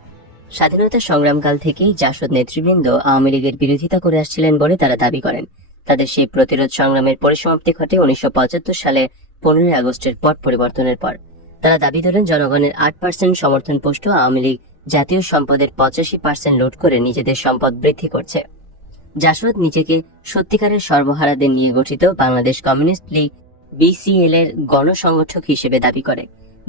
স্বাধীনতা সংগ্রামকাল থেকেই জাসদ নেতৃবৃন্দ আওয়ামী লীগের বিরোধিতা করে আসছিলেন বলে তারা দাবি করেন। তাদের সেই প্রতিরোধ সংগ্রামের পরিসমাপ্তি ঘটে 1975 সালে 15 আগস্টের পট পরিবর্তনের পর। তারা দাবি করেন জনগণের 8% সমর্থন পুষ্ট আওয়ামী লীগ জাতীয় সম্পদের 85% লুট করে নিজেদের সম্পদ বৃদ্ধি করছে। জাসদ নিজেকে সত্যিকারের সর্বহারাদের নিয়ে গঠিত বাংলাদেশ কমিউনিস্ট লীগ BCL এর গণসংগঠক হিসেবে দাবি করে।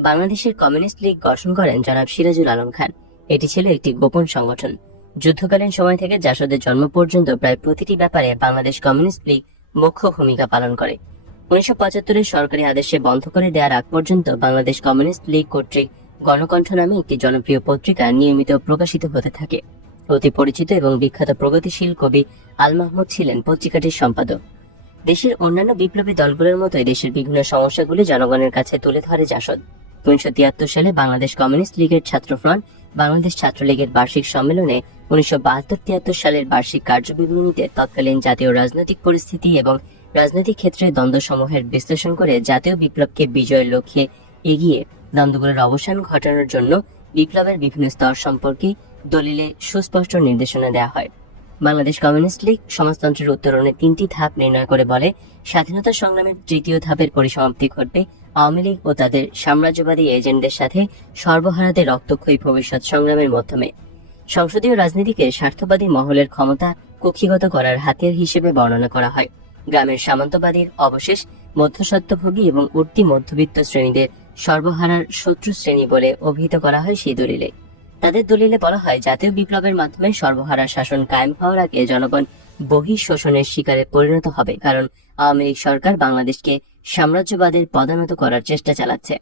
বাংলাদেশের কমিউনিস্ট লীগ গঠন করেন জনাব সিরাজুল আলম খান। এটি ছিল একটি গোপন সংগঠন। যুদ্ধকালীন সময় থেকে জাসদের জন্ম পর্যন্ত প্রায় প্রতিটি ব্যাপারে বাংলাদেশ কমিউনিস্ট লীগ মুখ্য ভূমিকা পালন করে। 1975 সরকারি আদেশে বন্ধ করে দেওয়ার আগ পর্যন্ত বাংলাদেশ কমিউনিস্ট লীগ কর্তৃক গণকণ্ঠ নামে একটি জনপ্রিয় পত্রিকা নিয়মিত প্রকাশিত হতে থাকে। অতি পরিচিত এবং বিখ্যাত প্রগতিশীল কবি আল মাহমুদ ছিলেন পত্রিকাটির সম্পাদক। দেশের অন্যান্য বিপ্লবী দলগুলোর মতোই দেশের বিভিন্ন সমস্যাগুলি জনগণের কাছে তুলে ধরে জাসদ। 1973 সালে বাংলাদেশ কমিউনিস্ট লীগের ছাত্র ফ্রন্ট বাংলাদেশ ছাত্রলীগের বার্ষিক সম্মেলনে 1972-73 সালের বার্ষিক কার্যবিবরণীতে তৎকালীন জাতীয় রাজনৈতিক পরিস্থিতি এবং রাজনৈতিক ক্ষেত্রে দ্বন্দ্বসমূহের বিশ্লেষণ করে জাতীয় বিপ্লবকে বিজয়ের লক্ষ্যে এগিয়ে দ্বন্দ্বগুলোর অবসান ঘটানোর জন্য বিপ্লবের বিভিন্ন স্তর সম্পর্কে দলিলে সুস্পষ্ট নির্দেশনা দেওয়া হয়। বাংলাদেশ কমিউনিস্ট লীগ সমাজতন্ত্রের উত্তরণে 3টি ধাপ নির্ণয় করে বলে, স্বাধীনতা সংগ্রামের 3য় ধাপের পরিসমাপ্তি ঘটবে আওয়ামী লীগ ও তাদের সাম্রাজ্যবাদী এজেন্টদের সাথে সর্বহারাতে রক্তক্ষয়ী ভবিষ্যৎ সংগ্রামের মাধ্যমে। সংসদীয় রাজনীতিকে স্বার্থবাদী মহলের ক্ষমতা কক্ষিগত করার হাতিয়ার হিসেবে বর্ণনা করা হয়। গ্রামের সামন্তবাদীর অবশেষ মধ্যস্বত্বভোগী এবং উঠতি মধ্যবিত্ত শ্রেণীদের সর্বহারার শত্রু শ্রেণী বলে অভিহিত করা হয় সেই দলিলে। তাদের দলিলে বলা হয়, জাতীয় বিপ্লবের মাধ্যমে সর্বহারা শাসন কায়েম হওয়ার আগে জনগণ বহিঃ শোষণের শিকারে পরিণত হবে, কারণ আওয়ামী লীগ সরকার বাংলাদেশকে সাম্রাজ্যবাদের পদানত করার চেষ্টা চালাচ্ছে।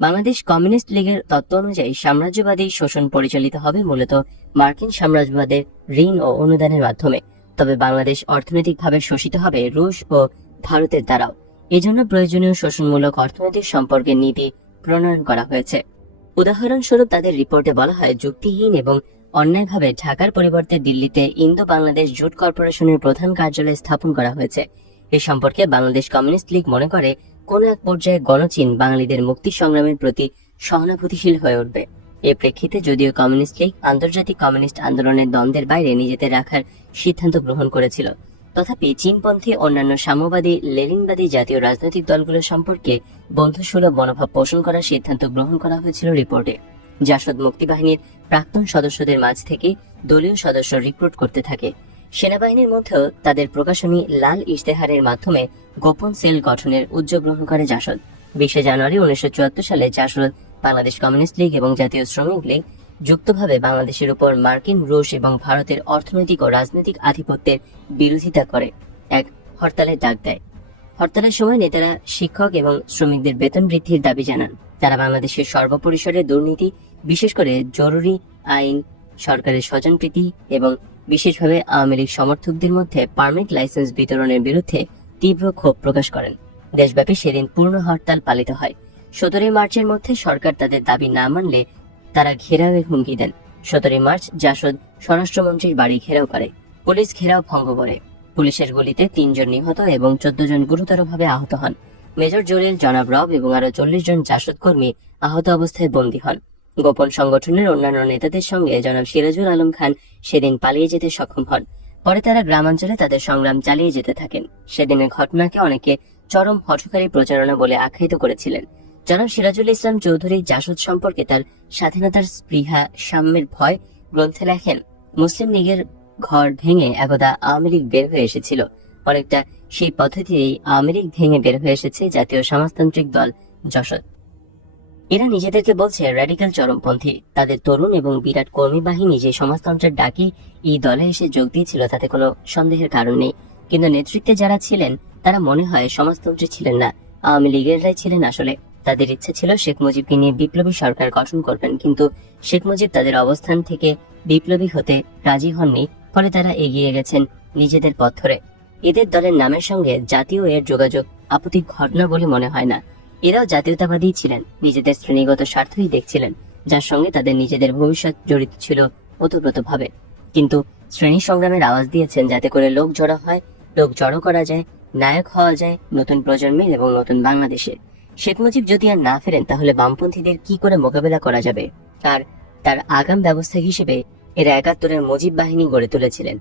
বাংলাদেশ কমিউনিস্ট লীগের তত্ত্ব অনুযায়ী সাম্রাজ্যবাদী শোষণ পরিচালিত হবে মূলত মার্কিন সাম্রাজ্যবাদের ঋণ ও অনুদানের মাধ্যমে, তবে বাংলাদেশ অর্থনৈতিকভাবে শোষিত হবে রুশ ও ভারতের দ্বারাও। এজন্য প্রয়োজনীয় শোষণমূলক অর্থনৈতিক সম্পর্কের নীতি প্রণয়ন করা হয়েছে। উদাহরণস্বরূপ তাদের রিপোর্টে বলা হয়, যুক্তিহীন এবং অন্যায়ভাবে ঢাকার পরিবর্তে দিল্লিতে ইন্দো বাংলাদেশ জুট কর্পোরেশনের প্রধান কার্যালয় স্থাপন করা হয়েছে। এ সম্পর্কে বাংলাদেশ কমিউনিস্ট লীগ মনে করে, কোন এক পর্যায়ে গণচীন বাঙালিদের মুক্তি সংগ্রামের প্রতি সহানুভূতিশীল হয়ে উঠবে। এ প্রেক্ষিতে যদিও কমিউনিস্ট লীগ আন্তর্জাতিক কমিউনিস্ট আন্দোলনের দ্বন্দ্বের বাইরে নিজেদের রাখার সিদ্ধান্ত গ্রহণ করেছিল, তথাপি চীনপন্থী অন্যান্য সাম্যবাদী লেনিনবাদী জাতীয় রাজনৈতিক দলগুলো সম্পর্কে বন্ধুসুলভ মনোভাব পোষণ করার সিদ্ধান্ত গ্রহণ করা হয়েছিল রিপোর্টে। জাসদ মুক্তিবাহিনীর প্রাক্তন সদস্যদের মাঝ থেকে দলীয় সদস্য রিক্রুট করতে থাকে। সেনাবাহিনীর মধ্যেও তাদের প্রকাশনী লাল ইশতেহারের মাধ্যমে গোপন সেল গঠনের উদ্যোগ গ্রহণ করে জাসদ। 20 জানুয়ারি 1974 সালে জাসদ, বাংলাদেশ কমিউনিস্ট লীগ এবং জাতীয় শ্রমিক লীগ যুক্তভাবে বাংলাদেশের উপর মার্কিন, রুশ এবং ভারতের অর্থনৈতিক ও রাজনৈতিক আধিপত্যের বিরোধিতা করে এক হরতালের ডাক দেয়। হরতালের সময় নেতারা শিক্ষক এবং শ্রমিকদের বেতন বৃদ্ধির দাবি জানান। তারা বাংলাদেশের সর্বপরিসরে দুর্নীতি, বিশেষ করে জরুরি আইন, সরকারের স্বজনপ্রীতি এবং বিশেষভাবে আওয়ামী লীগ সমর্থকদের মধ্যে পারমিট লাইসেন্স বিতরণের বিরুদ্ধে তীব্র ক্ষোভ প্রকাশ করেন। দেশব্যাপী সেদিন পূর্ণ হরতাল পালিত হয়। 17 মার্চের মধ্যে সরকার তাদের দাবি না মানলে তারা ঘেরাওয়ের হুমকি দেন। 17 মার্চ জাসদ স্বরাষ্ট্রমন্ত্রীর বাড়ি ঘেরাও করে। পুলিশ ঘেরাও ভঙ্গ করে। পুলিশের গুলিতে 3 জন নিহত এবং 14 জন গুরুতরভাবে আহত হন। মেজর জলিল, জনাব রব এবং আরো 40 জন জাসদ কর্মী আহত অবস্থায় বন্দী হন। গোপন সংগঠনের অন্যান্য নেতাদের সঙ্গে জনাব সিরাজুল আলম খান সেদিন পালিয়ে যেতে সক্ষম হন। পরে তারা গ্রামাঞ্চলে তাদের সংগ্রাম চালিয়ে যেতে থাকেন। সেদিনের ঘটনাকে অনেকে চরম হঠকারী প্রচারণা বলে আখ্যায়িত করেছিলেন। জনাব সিরাজুল ইসলাম চৌধুরী জাসদ সম্পর্কে তার স্বাধীনতার স্পৃহা, সাম্যের ভয় গ্রন্থে লেখেন, মুসলিম লীগের ঘর ভেঙে একদা আওয়ামী লীগ বের হয়ে এসেছিল। অনেকটা সেই পদ্ধতিতেই আওয়ামী লীগ ভেঙে বের হয়ে এসেছে জাতীয় সমাজতান্ত্রিক দল জাসদ। এরা নিজেদেরকে বলছে র্যাডিক্যাল চরমপন্থী। তাদের তরুণ এবং বিরাট কর্মী বাহিনী যে সমাজতন্ত্রের ডাকে এই দলে এসে যোগ দিয়েছিল তাতে কোনো সন্দেহের কারণ নেই। কিন্তু নেতৃত্বে যারা ছিলেন তারা মনে হয় সমাজতন্ত্রী ছিলেন না, আওয়ামী লীগেররাই ছিলেন আসলে। তাদের ইচ্ছে ছিল শেখ মুজিবকে নিয়ে বিপ্লবী সরকার গঠন করবেন, কিন্তু শেখ মুজিব তাদের অবস্থান থেকে বিপ্লবী হতে রাজি হননি। ফলে তারা এগিয়ে গেছেন নিজেদের পথ ধরে। এদের দলের নামের সঙ্গে জাতীয় এর যোগাযোগ আপত্তিক ঘটনা বলে মনে হয় না। এরাও জাতীয়তাবাদী ছিলেন, নিজেদের শ্রেণীগত স্বার্থই দেখছিলেন, যার সঙ্গে তাদের নিজেদের ভবিষ্যৎ জড়িত ছিল ওতপ্রোতভাবে। কিন্তু শ্রেণী সংগ্রামের আওয়াজ দিয়েছেন যাতে করে লোক জড়ো হয়, লোক জড়ো করা যায়, নায়ক হওয়া যায় নতুন প্রজন্মের এবং নতুন বাংলাদেশের। শেখ মুজিব যদি আর না ফেরেন তাহলে বামপন্থীদের কি করে মোকাবেলা করা যাবে? আর তার আগাম ব্যবস্থা হিসেবে এরা 71-এর মুজিব বাহিনী গড়ে তুলেছিলেন।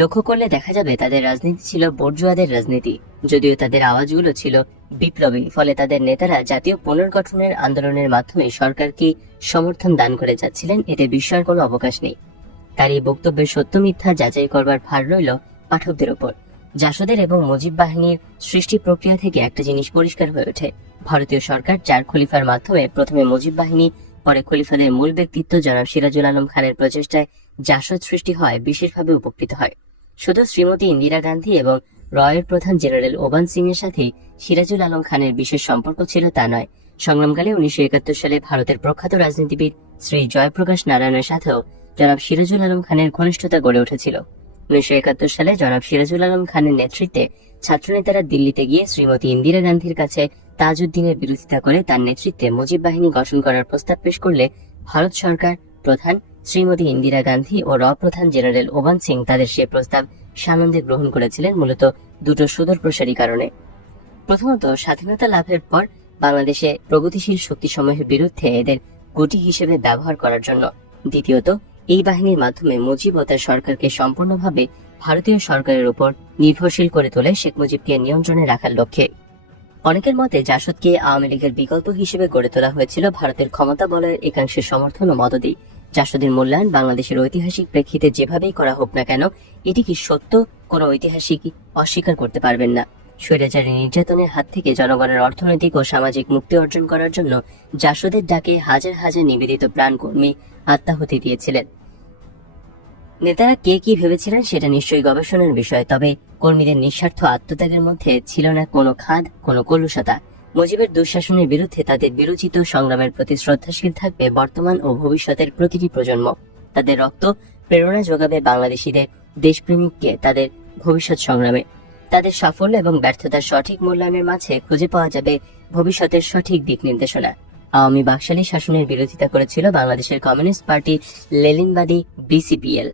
লক্ষ্য করলে দেখা যাবে তাদের রাজনীতি ছিল বর্জুয়াদের রাজনীতি, যদিও তাদের আওয়াজগুলো ছিল বিপ্লবী। ফলে তাদের নেতারা জাতীয় পুনর্গঠনের আন্দোলনের মাধ্যমে সরকারকে সমর্থন দান করে যাচ্ছিলেন, এতে বিস্ময়ের কোনো অবকাশ নেই। তার এই বক্তব্যের সত্য মিথ্যা যাচাই করবার ভার রইল পাঠকদের ওপর। জাসদের এবং মুজিব বাহিনীর সৃষ্টি প্রক্রিয়া থেকে একটা জিনিস পরিষ্কার হয়ে ওঠে, ভারতীয় সরকার 4 খলিফার মাধ্যমে প্রথমে মুজিব বাহিনী, পরে খলিফাদের মূল ব্যক্তিত্ব জনাব সিরাজুল আলম খানের প্রচেষ্টায় জাসদ সৃষ্টি হয়, বিশেষভাবে উপকৃত হয়। শুধু শ্রীমতী ইন্দিরা গান্ধী এবং রয়ের প্রধান জেনারেল ওবান সিং এর সাথে সিরাজুল আলম খানের বিশেষ সম্পর্ক ছিল তা নয়। সংগ্রামকালে 1971 সালে ভারতের প্রখ্যাত রাজনীতিবিদ শ্রী জয়প্রকাশ নারায়ণের সাথেও জনাব সিরাজুল আলম খানের ঘনিষ্ঠতা গড়ে উঠেছিল। 1971 সালে জনাব সিরাজুল আলম খানের নেতৃত্বে ছাত্রনেতারা দিল্লিতে গিয়ে শ্রীমতী ইন্দিরা গান্ধীর কাছে তাজউদ্দিনের বিরোধিতা করে তার নেতৃত্বে মুজিব বাহিনী গঠন করার প্রস্তাব পেশ করলে ভারত সরকার প্রধান শ্রীমতী ইন্দিরা গান্ধী ও প্রধান জেনারেল ওবান সিং তাদের সে প্রস্তাব সানন্দে গ্রহণ করেছিলেন, মূলত দুটো সুদূরপ্রসারী কারণে। প্রথমত, স্বাধীনতা লাভের পর বাংলাদেশে প্রগতিশীল শক্তিসমূহের বিরুদ্ধে এদের গুটি হিসেবে ব্যবহার করার জন্য। দ্বিতীয়ত, এই বাহিনীর মাধ্যমে মুজিব ও তার সরকারকে সম্পূর্ণভাবে ভারতীয় সরকারের উপর নির্ভরশীল করে তোলে শেখ মুজিবকে নিয়ন্ত্রণে রাখার লক্ষ্যে। অনেকের মতে জাসদকে আওয়ামী লীগের বিকল্প হিসেবে গড়ে তোলা হয়েছিল ভারতের ক্ষমতা বলয়ের একাংশের সমর্থন ও মদদেই। জাসদের মূল্যায়ন বাংলাদেশের ঐতিহাসিক প্রেক্ষিতে যেভাবেই করা হোক না কেন, এটি কি সত্য কোনো ঐতিহাসিকই অস্বীকার করতে পারবেন না। স্বৈরাচারী নির্যাতনের হাত থেকে জনগণের অর্থনৈতিক ও সামাজিক মুক্তি অর্জন করার জন্য জাসদের ডাকে হাজার হাজার নিবেদিত প্রাণকর্মী আত্মাহুতি দিয়েছিলেন। নেতারা কে কি ভেবেছিলেন সেটা নিশ্চয়ই গবেষণার বিষয়, তবে কর্মীদের নিঃস্বার্থ আত্মত্যাগের মধ্যে ছিল না কোনো খাদ, কোনো কলুষতা। মুজিবের দুঃশাসনের বিরুদ্ধে তাদের বিরোচিত সংগ্রামের প্রতি শ্রদ্ধাশীল থাকবে বর্তমান ও ভবিষ্যতের প্রতিটি প্রজন্ম। তাদের রক্ত প্রেরণা যোগাবে বাংলাদেশিদের দেশপ্রেমিককে তাদের ভবিষ্যৎ সংগ্রামে। তাদের সাফল্য এবং ব্যর্থতার সঠিক মূল্যায়নের মাঝে খুঁজে পাওয়া যাবে ভবিষ্যতের সঠিক দিক নির্দেশনা। আওয়ামী বাকশালী শাসনের বিরোধিতা করেছিল বাংলাদেশের কমিউনিস্ট পার্টি, লেনিনবাদী BCPL।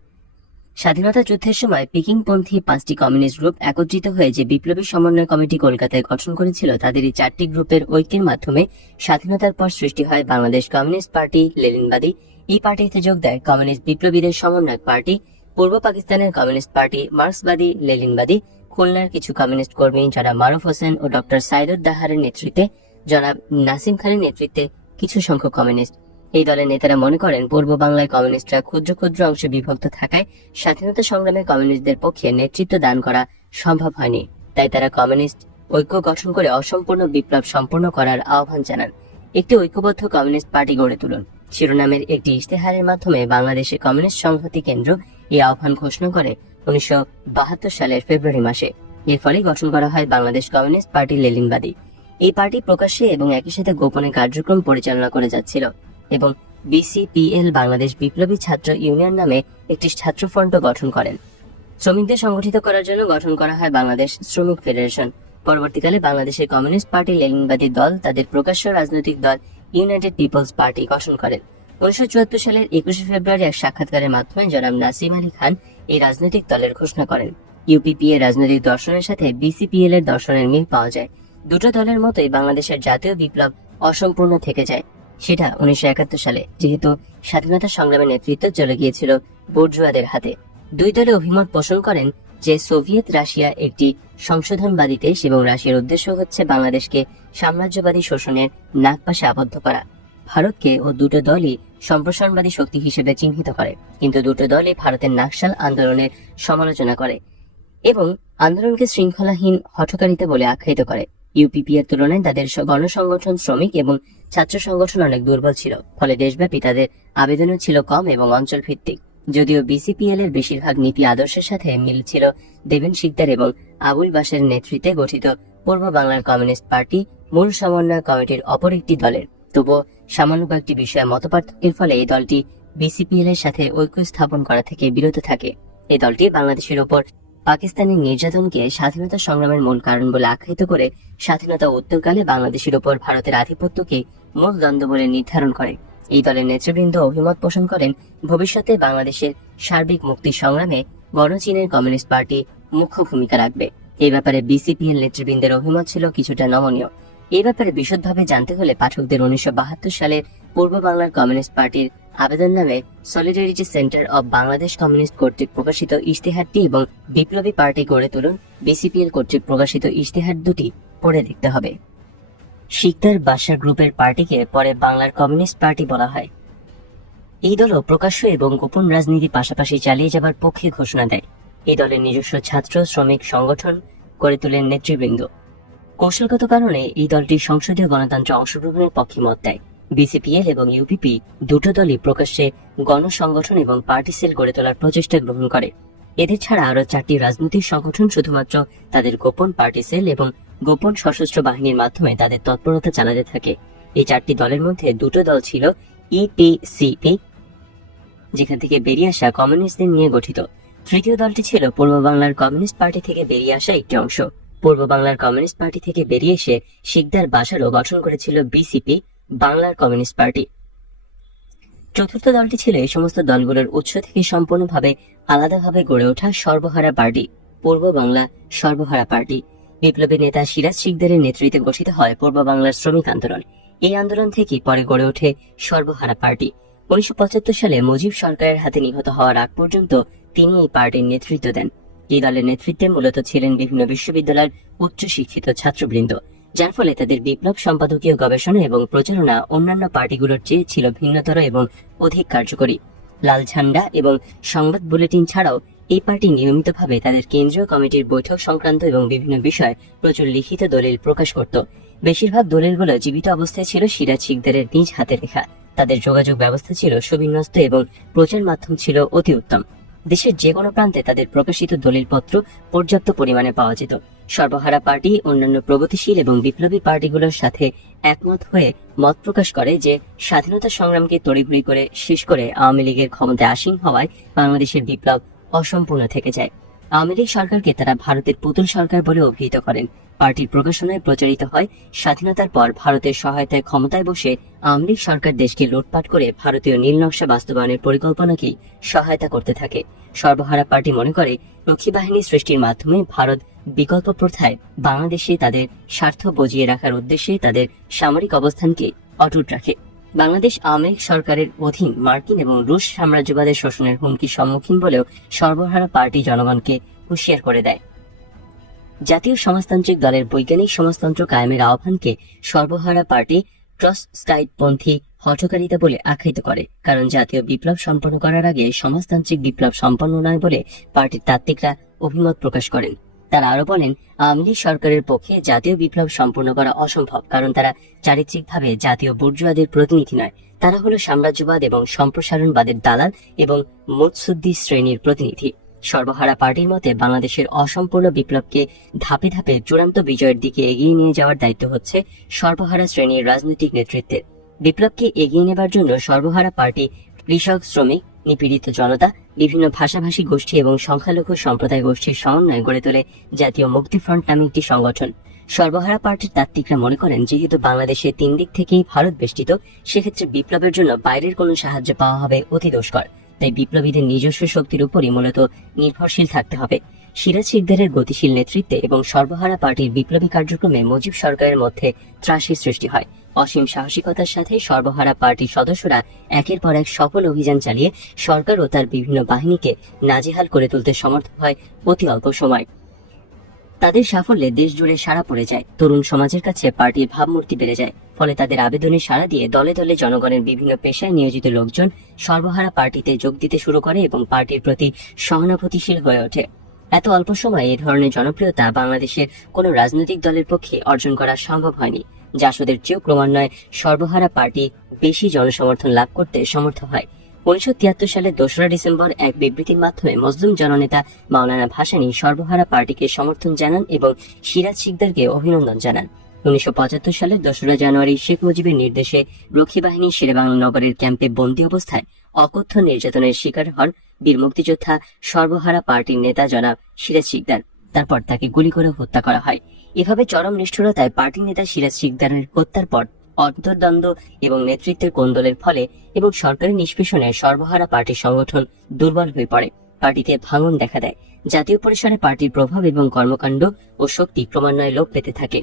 স্বাধীনতা যুদ্ধের সময় পিকিংপন্থী 5টি কমিউনিস্ট গ্রুপ একত্রিত হয়ে যে বিপ্লবী সমন্বয় কমিটি কলকাতায় গঠন করেছিল, তাদের এই 4টি গ্রুপের ঐক্যের মাধ্যমে স্বাধীনতার পর সৃষ্টি হয় বাংলাদেশ কমিউনিস্ট পার্টি, লেনিনবাদী। এই পার্টিতে যোগ দেয় কমিউনিস্ট বিপ্লবীদের সমন্বয়ক পার্টি, পূর্ব পাকিস্তানের কমিউনিস্ট পার্টি, মার্ক্সবাদী, লেনিনবাদী। খুলনার কিছু কমিউনিস্ট কর্মী জনাব মারুফ হোসেন ও ডক্টর সাইদুদ্দাহারের নেতৃত্বে, জনাব নাসিম খানের নেতৃত্বে কিছু সংখ্যক কমিউনিস্ট। এই দলের নেতারা মনে করেন পূর্ব বাংলায় কমিউনিস্টরা ক্ষুদ্র ক্ষুদ্র অংশে বিভক্ত থাকায় স্বাধীনতা সংগ্রামে কমিউনিস্টদের পক্ষে নেতৃত্ব দান করা সম্ভব হয়নি। তাই তারা কমিউনিস্ট ঐক্য গঠন করে অসম্পূর্ণ বিপ্লব সম্পন্ন করার আহ্বান জানান। একটি ঐক্যবদ্ধ কমিউনিস্ট পার্টি গড়ে তুলুন শিরোনামের একটি ইশতেহারের মাধ্যমে বাংলাদেশে কমিউনিস্ট সংহতি কেন্দ্র এই আহ্বান ঘোষণা করে 1972 সালের ফেব্রুয়ারি মাসে। এর ফলে গঠন করা হয় বাংলাদেশ কমিউনিস্ট পার্টি লেনিনবাদী। এই পার্টি প্রকাশ্যে এবং একই সাথে গোপনে কার্যক্রম পরিচালনা করে যাচ্ছিল এবং বিসিপিএল বাংলাদেশ বিপ্লবী ছাত্র ইউনিয়ন নামে একটি ছাত্র ফ্রন্ট গঠন করেন। শ্রমিকদের সংগঠিত করার জন্য গঠন করা হয় বাংলাদেশ শ্রমিক ফেডারেশন। পরবর্তীকালে বাংলাদেশের কমিউনিস্ট পার্টি লেনিনবাদী দল তাদের প্রকাশ্য রাজনৈতিক দল ইউনাইটেড পিপলস পার্টি গঠন করেন। 1974 সালের 21 ফেব্রুয়ারি এক সাক্ষাৎকারের মাধ্যমে জনাব নাসিম আলী খান এই রাজনৈতিক দলের ঘোষণা করেন। ইউপিপি এর রাজনৈতিক দর্শনের সাথে বিসিপিএল এর দর্শনের মিল পাওয়া যায়। দুটো দলের মতোই বাংলাদেশের জাতীয় বিপ্লব অসম্পূর্ণ থেকে যায়, সেটা 1971 সালে, যেহেতু স্বাধীনতা সংগ্রামের নেতৃত্ব চলে গিয়েছিল বুর্জোয়াদের হাতে। দুই দলে অভিমত পোষণ করেন যে সোভিয়েত রাশিয়া একটি সংশোধনবাদী দেশ এবং রাশিয়ার উদ্দেশ্য হচ্ছে বাংলাদেশকে সাম্রাজ্যবাদী শোষণের নাগপাশে আবদ্ধ করা। ভারতকে ও দুটো দলই সম্প্রসারণবাদী শক্তি হিসেবে চিহ্নিত করে, কিন্তু দুটো দলই ভারতের নাকশাল আন্দোলনের সমালোচনা করে এবং আন্দোলনকে শৃঙ্খলাহীন হঠকারিতা বলে আখ্যায়িত করে। ইউপিপি এর তুলনায় তাদের গণসংগঠন শ্রমিক এবং ছাত্র সংগঠন অনেক দুর্বল ছিল, ফলে দেশব্যাপী তাদের আবেদনও ছিল কম এবং অঞ্চল ভিত্তিক। যদিও বিসিপিএল এর বেশিরভাগ নীতি আদর্শের সাথে মিল ছিল দেবেন শিকদার এবং আবুল বাশের নেতৃত্বে গঠিত পূর্ব বাংলার কমিউনিস্ট পার্টি মূল সমন্বয় কমিটির অপর একটি দলের। তবুও সামান্য কয়েকটি বিষয়ে মতপার্থক্যের ফলে এই দলটি বিসিপিএল এর সাথে ঐক্য স্থাপন করা থেকে বিরত থাকে। এই দলটি বাংলাদেশের ওপর পাকিস্তানি নির্যাতনকে স্বাধীনতা সংগ্রামের মূল কারণ বলে আখ্যায়িত করে স্বাধীনতা উত্তরকালে বাংলাদেশের ওপর ভারতের আধিপত্যকে মূল দ্বন্দ্ব বলে নির্ধারণ করে। এই দলের নেতৃবৃন্দ অভিমত পোষণ করেন ভবিষ্যতে বাংলাদেশের সার্বিক মুক্তি সংগ্রামে গণচীনের কমিউনিস্ট পার্টি মুখ্য ভূমিকা রাখবে। এই ব্যাপারে বিসিপিএল নেতৃবৃন্দের অভিমত ছিল কিছুটা নমনীয়। এই ব্যাপারে বিশদভাবে জানতে হলে পাঠকদের 1972 সালে পূর্ব বাংলার কমিউনিস্ট পার্টির আবেদন নামে solidarity centre of Bangladesh communist কর্তৃক প্রকাশিত ইশতেহারটি এবং বিপ্লবী পার্টি গড়ে তুলুন বিসিপিএল কর্তৃক প্রকাশিত ইশতেহার দুটি পড়ে দেখতে হবে। শিকদার বাশার গ্রুপের পার্টিকে পরে বাংলার কমিউনিস্ট পার্টি বলা হয়। এই দলও প্রকাশ্য এবং গোপন রাজনীতি পাশাপাশি চালিয়ে যাবার পক্ষে ঘোষণা দেয়। এই দলের নিজস্ব ছাত্র শ্রমিক সংগঠন গড়ে তোলেন নেতৃবৃন্দ। কৌশলগত কারণে এই দলটি সংসদীয় গণতন্ত্রে অংশগ্রহণের পক্ষে মত দেয়। বিসিপিএল এবং ইউপিপি দুটো দলই প্রকাশ্যে গণসংগঠন এবং পার্টি সেল গড়ে তোলার প্রচেষ্টা গ্রহণ করে। এদের ছাড়া আরো 4টি রাজনৈতিক সংগঠন শুধুমাত্র তাদের গোপন পার্টি সেল এবং গোপন সশস্ত্র বাহিনীর মাধ্যমে তাদের তৎপরতা চালাতে থাকে। এই 4টি দলের মধ্যে দুটো দল ছিল ইপিসিপি, যেখান থেকে বেরিয়ে আসা কমিউনিস্টদের নিয়ে গঠিত। তৃতীয় দলটি ছিল পূর্ব বাংলার কমিউনিস্ট পার্টি থেকে বেরিয়ে আসা একটি অংশ। পূর্ব বাংলার কমিউনিস্ট পার্টি থেকে বেরিয়ে এসে শিকদার বাশারও গঠন করেছিল বিসিপি, বাংলার কমিউনিস্ট পার্টি। চতুর্থ দলটি ছিল এই সমস্ত দলগুলোর উৎস থেকে সম্পূর্ণভাবে আলাদাভাবে গড়ে ওঠা সর্বহারা পার্টি, পূর্ব বাংলা সর্বহারা পার্টি। বিপ্লবী নেতা সিরাজ শিকদারের নেতৃত্বে গঠিত হয় পূর্ব বাংলার শ্রমিক আন্দোলন। এই আন্দোলন থেকে পরে গড়ে ওঠে সর্বহারা পার্টি। 1975 সালে মুজিব সরকারের হাতে নিহত হওয়ার আগ পর্যন্ত তিনি এই পার্টির নেতৃত্ব দেন। এই দলের নেতৃত্বে মূলত ছিলেন বিভিন্ন বিশ্ববিদ্যালয়ের উচ্চশিক্ষিত ছাত্রবৃন্দ, যার ফলে তাদের বিপ্লব সম্পাদকীয় গবেষণা এবং প্রচারণা অন্যান্য পার্টিগুলোর চেয়ে ছিল ভিন্নতর এবং অধিক কার্যকরী। লাল ঝান্ডা এবং সংবাদ বুলেটিন ছাড়াও এই পার্টি নিয়মিতভাবে তাদের কেন্দ্রীয় কমিটির বৈঠক সংক্রান্ত এবং বিভিন্ন বিষয়ে প্রচুর লিখিত দলিল প্রকাশ করত। বেশিরভাগ দলিলগুলো জীবিত অবস্থায় ছিল সিরাজ শিকদারের নিজ হাতে লেখা। তাদের যোগাযোগ ব্যবস্থা ছিল সুবিন্যস্ত এবং প্রচার মাধ্যম ছিল অতি উত্তম। দেশের যে কোনো প্রান্তে তাদের প্রকাশিত দলিলপত্র পর্যাপ্ত পরিমাণে পাওয়া যেত। সর্বহারা পার্টি অন্যান্য প্রগতিশীল এবং বিপ্লবী পার্টিগুলোর সাথে একমত হয়ে মত প্রকাশ করে যে স্বাধীনতা সংগ্রামকে তড়িঘড়ি করে শেষ করে আওয়ামী লীগের ক্ষমতায় আসীন হওয়ায় বাংলাদেশের বিপ্লব অসম্পূর্ণ থেকে যায়। আওয়ামী লীগ সরকারকে তারা ভারতের পুতুল সরকার বলে অভিহিত করেন। পার্টির প্রকাশনায় প্রচারিত হয় স্বাধীনতার পর ভারতের সহায়তায় ক্ষমতায় বসে আওয়ামী লীগ সরকার দেশকে লুটপাট করে ভারতীয় নীল নকশা বাস্তবায়নের পরিকল্পনাকেই সহায়তা করতে থাকে। সর্বহারা পার্টি মনে করে রক্ষী বাহিনী সৃষ্টির মাধ্যমে ভারত বিকল্প প্রথায় বাংলাদেশে তাদের স্বার্থ বজিয়ে রাখার উদ্দেশ্যে তাদের সামরিক অবস্থানকে অটুট রাখে। বাংলাদেশ আওয়ামী লীগ সরকারের অধীন মার্কিন এবং রুশ সাম্রাজ্যবাদের শোষণের হুমকির সম্মুখীন বলেও সর্বহারা পার্টি জনগণকে হুঁশিয়ার করে দেয়। জাতীয় সমাজতান্ত্রিক দলের বৈজ্ঞানিক সমাজতন্ত্র কায়েমের আহ্বানকে সর্বহারা পার্টি ট্রটস্কাইটপন্থী হঠকারিতা বলে আখ্যায়িত করে, কারণ জাতীয় বিপ্লব সম্পন্ন করার আগে সমাজতান্ত্রিক বিপ্লব সম্পন্ন নয় বলে পার্টির তাত্ত্বিকরা অভিমত প্রকাশ করেন। তারা আরো বলেন, আওয়ামী লীগ সরকারের পক্ষে জাতীয় বিপ্লব সম্পন্ন করা অসম্ভব, কারণ তারা চারিত্রিকভাবে জাতীয় বুর্জোয়াদের প্রতিনিধি নয়। তারা হলো সাম্রাজ্যবাদ এবং সম্প্রসারণবাদের দালাল এবং মুৎসুদ্দি শ্রেণীর প্রতিনিধি। সর্বহারা পার্টির মতে বাংলাদেশের অসম্পূর্ণ বিপ্লবকে ধাপে ধাপে চূড়ান্ত বিজয়ের দিকে এগিয়ে নিয়ে যাওয়ার দায়িত্ব হচ্ছে সর্বহারা শ্রেণীর রাজনৈতিক নেতৃত্বের। বিপ্লবকে এগিয়ে নেবার জন্য সর্বহারা পার্টি কৃষক, শ্রমিক, নিপীড়িত জনতা, বিভিন্ন ভাষাভাষী গোষ্ঠী এবং সংখ্যালঘু সম্প্রদায় গোষ্ঠীর সমন্বয়ে গড়ে তোলে জাতীয় মুক্তি ফ্রন্ট নামে একটি সংগঠন। সর্বহারা পার্টির তাত্ত্বিকরা মনে করেন, যেহেতু বাংলাদেশের 3 দিক থেকেই ভারত বেষ্টিত, সেক্ষেত্রে বিপ্লবের জন্য বাইরের কোনো সাহায্য পাওয়া হবে অতি দুষ্কর। তাই বিপ্লবীদের নিজস্ব শক্তির উপরই মূলত নির্ভরশীল থাকতে হবে। সিরাজ শিকদারের গতিশীল নেতৃত্বে এবং সর্বহারা পার্টির বিপ্লবী কার্যক্রমে মুজিব সরকারের মধ্যে ত্রাসের সৃষ্টি হয়। অসীম সাহসিকতার সাথে সর্বহারা পার্টির সদস্যরা একের পর এক সফল অভিযান চালিয়ে সরকার ও তার বিভিন্ন বাহিনীকে নাজেহাল করে তুলতে সমর্থ হয় অতি অল্প সময়। তাদের সাফল্যে দেশ জুড়ে সাড়া পড়ে যায়। তরুণ সমাজের কাছে পার্টির ভাবমূর্তি বেড়ে যায়। ফলে তাদের আবেদনে সাড়া দিয়ে দলে দলে জনগণের বিভিন্ন পেশায় নিয়োজিত লোকজন সর্বহারা পার্টিতে যোগ দিতে শুরু করে এবং পার্টির প্রতি সহানুভূতিশীল হয়ে ওঠে। এত অল্প সময়ে এই ধরনের জনপ্রিয়তা বাংলাদেশের কোনো রাজনৈতিক দলের পক্ষে অর্জন করা সম্ভব হয়নি। জাসদের চেয়েও ক্রমান্বয়ে সর্বহারা পার্টি বেশি জনসমর্থন লাভ করতে সমর্থ হয়। 1973 সালের 2রা ডিসেম্বর এক বিবৃতির মাধ্যমে মুসলিম জননেতা মাওলানা ভাসানী সর্বহারা পার্টিকে সমর্থন জানান এবং সিরাজ শিকদারকে অভিনন্দন জানান। 1975 সালের 2রা জানুয়ারি শেখ মুজিবের নির্দেশে রক্ষী বাহিনী শেরেবাংলা নগরের ক্যাম্পে বন্দী অবস্থায় অকথ্য নির্যাতনের শিকার হন বীর মুক্তিযোদ্ধা সর্বহারা পার্টির নেতা জনাব সিরাজ শিকদার। তারপর তাকে গুলি করে হত্যা করা হয়। এভাবে চরম নিষ্ঠুরতায় পার্টির নেতা সিরাজ শিকদারের হত্যার পর অন্তর্দ্বন্দ্ব এবং নেতৃত্বের কোন্দলের ফলে এবং সরকারি নিষ্পেষণে সর্বহারা পার্টির সংগঠন দুর্বল হয়ে পড়ে। পার্টিতে ভাঙন দেখা দেয়। জাতীয় পরিসরে পার্টির প্রভাব এবং কর্মকাণ্ড ও শক্তি ক্রমান্বয়ে লোপ পেতে থাকে।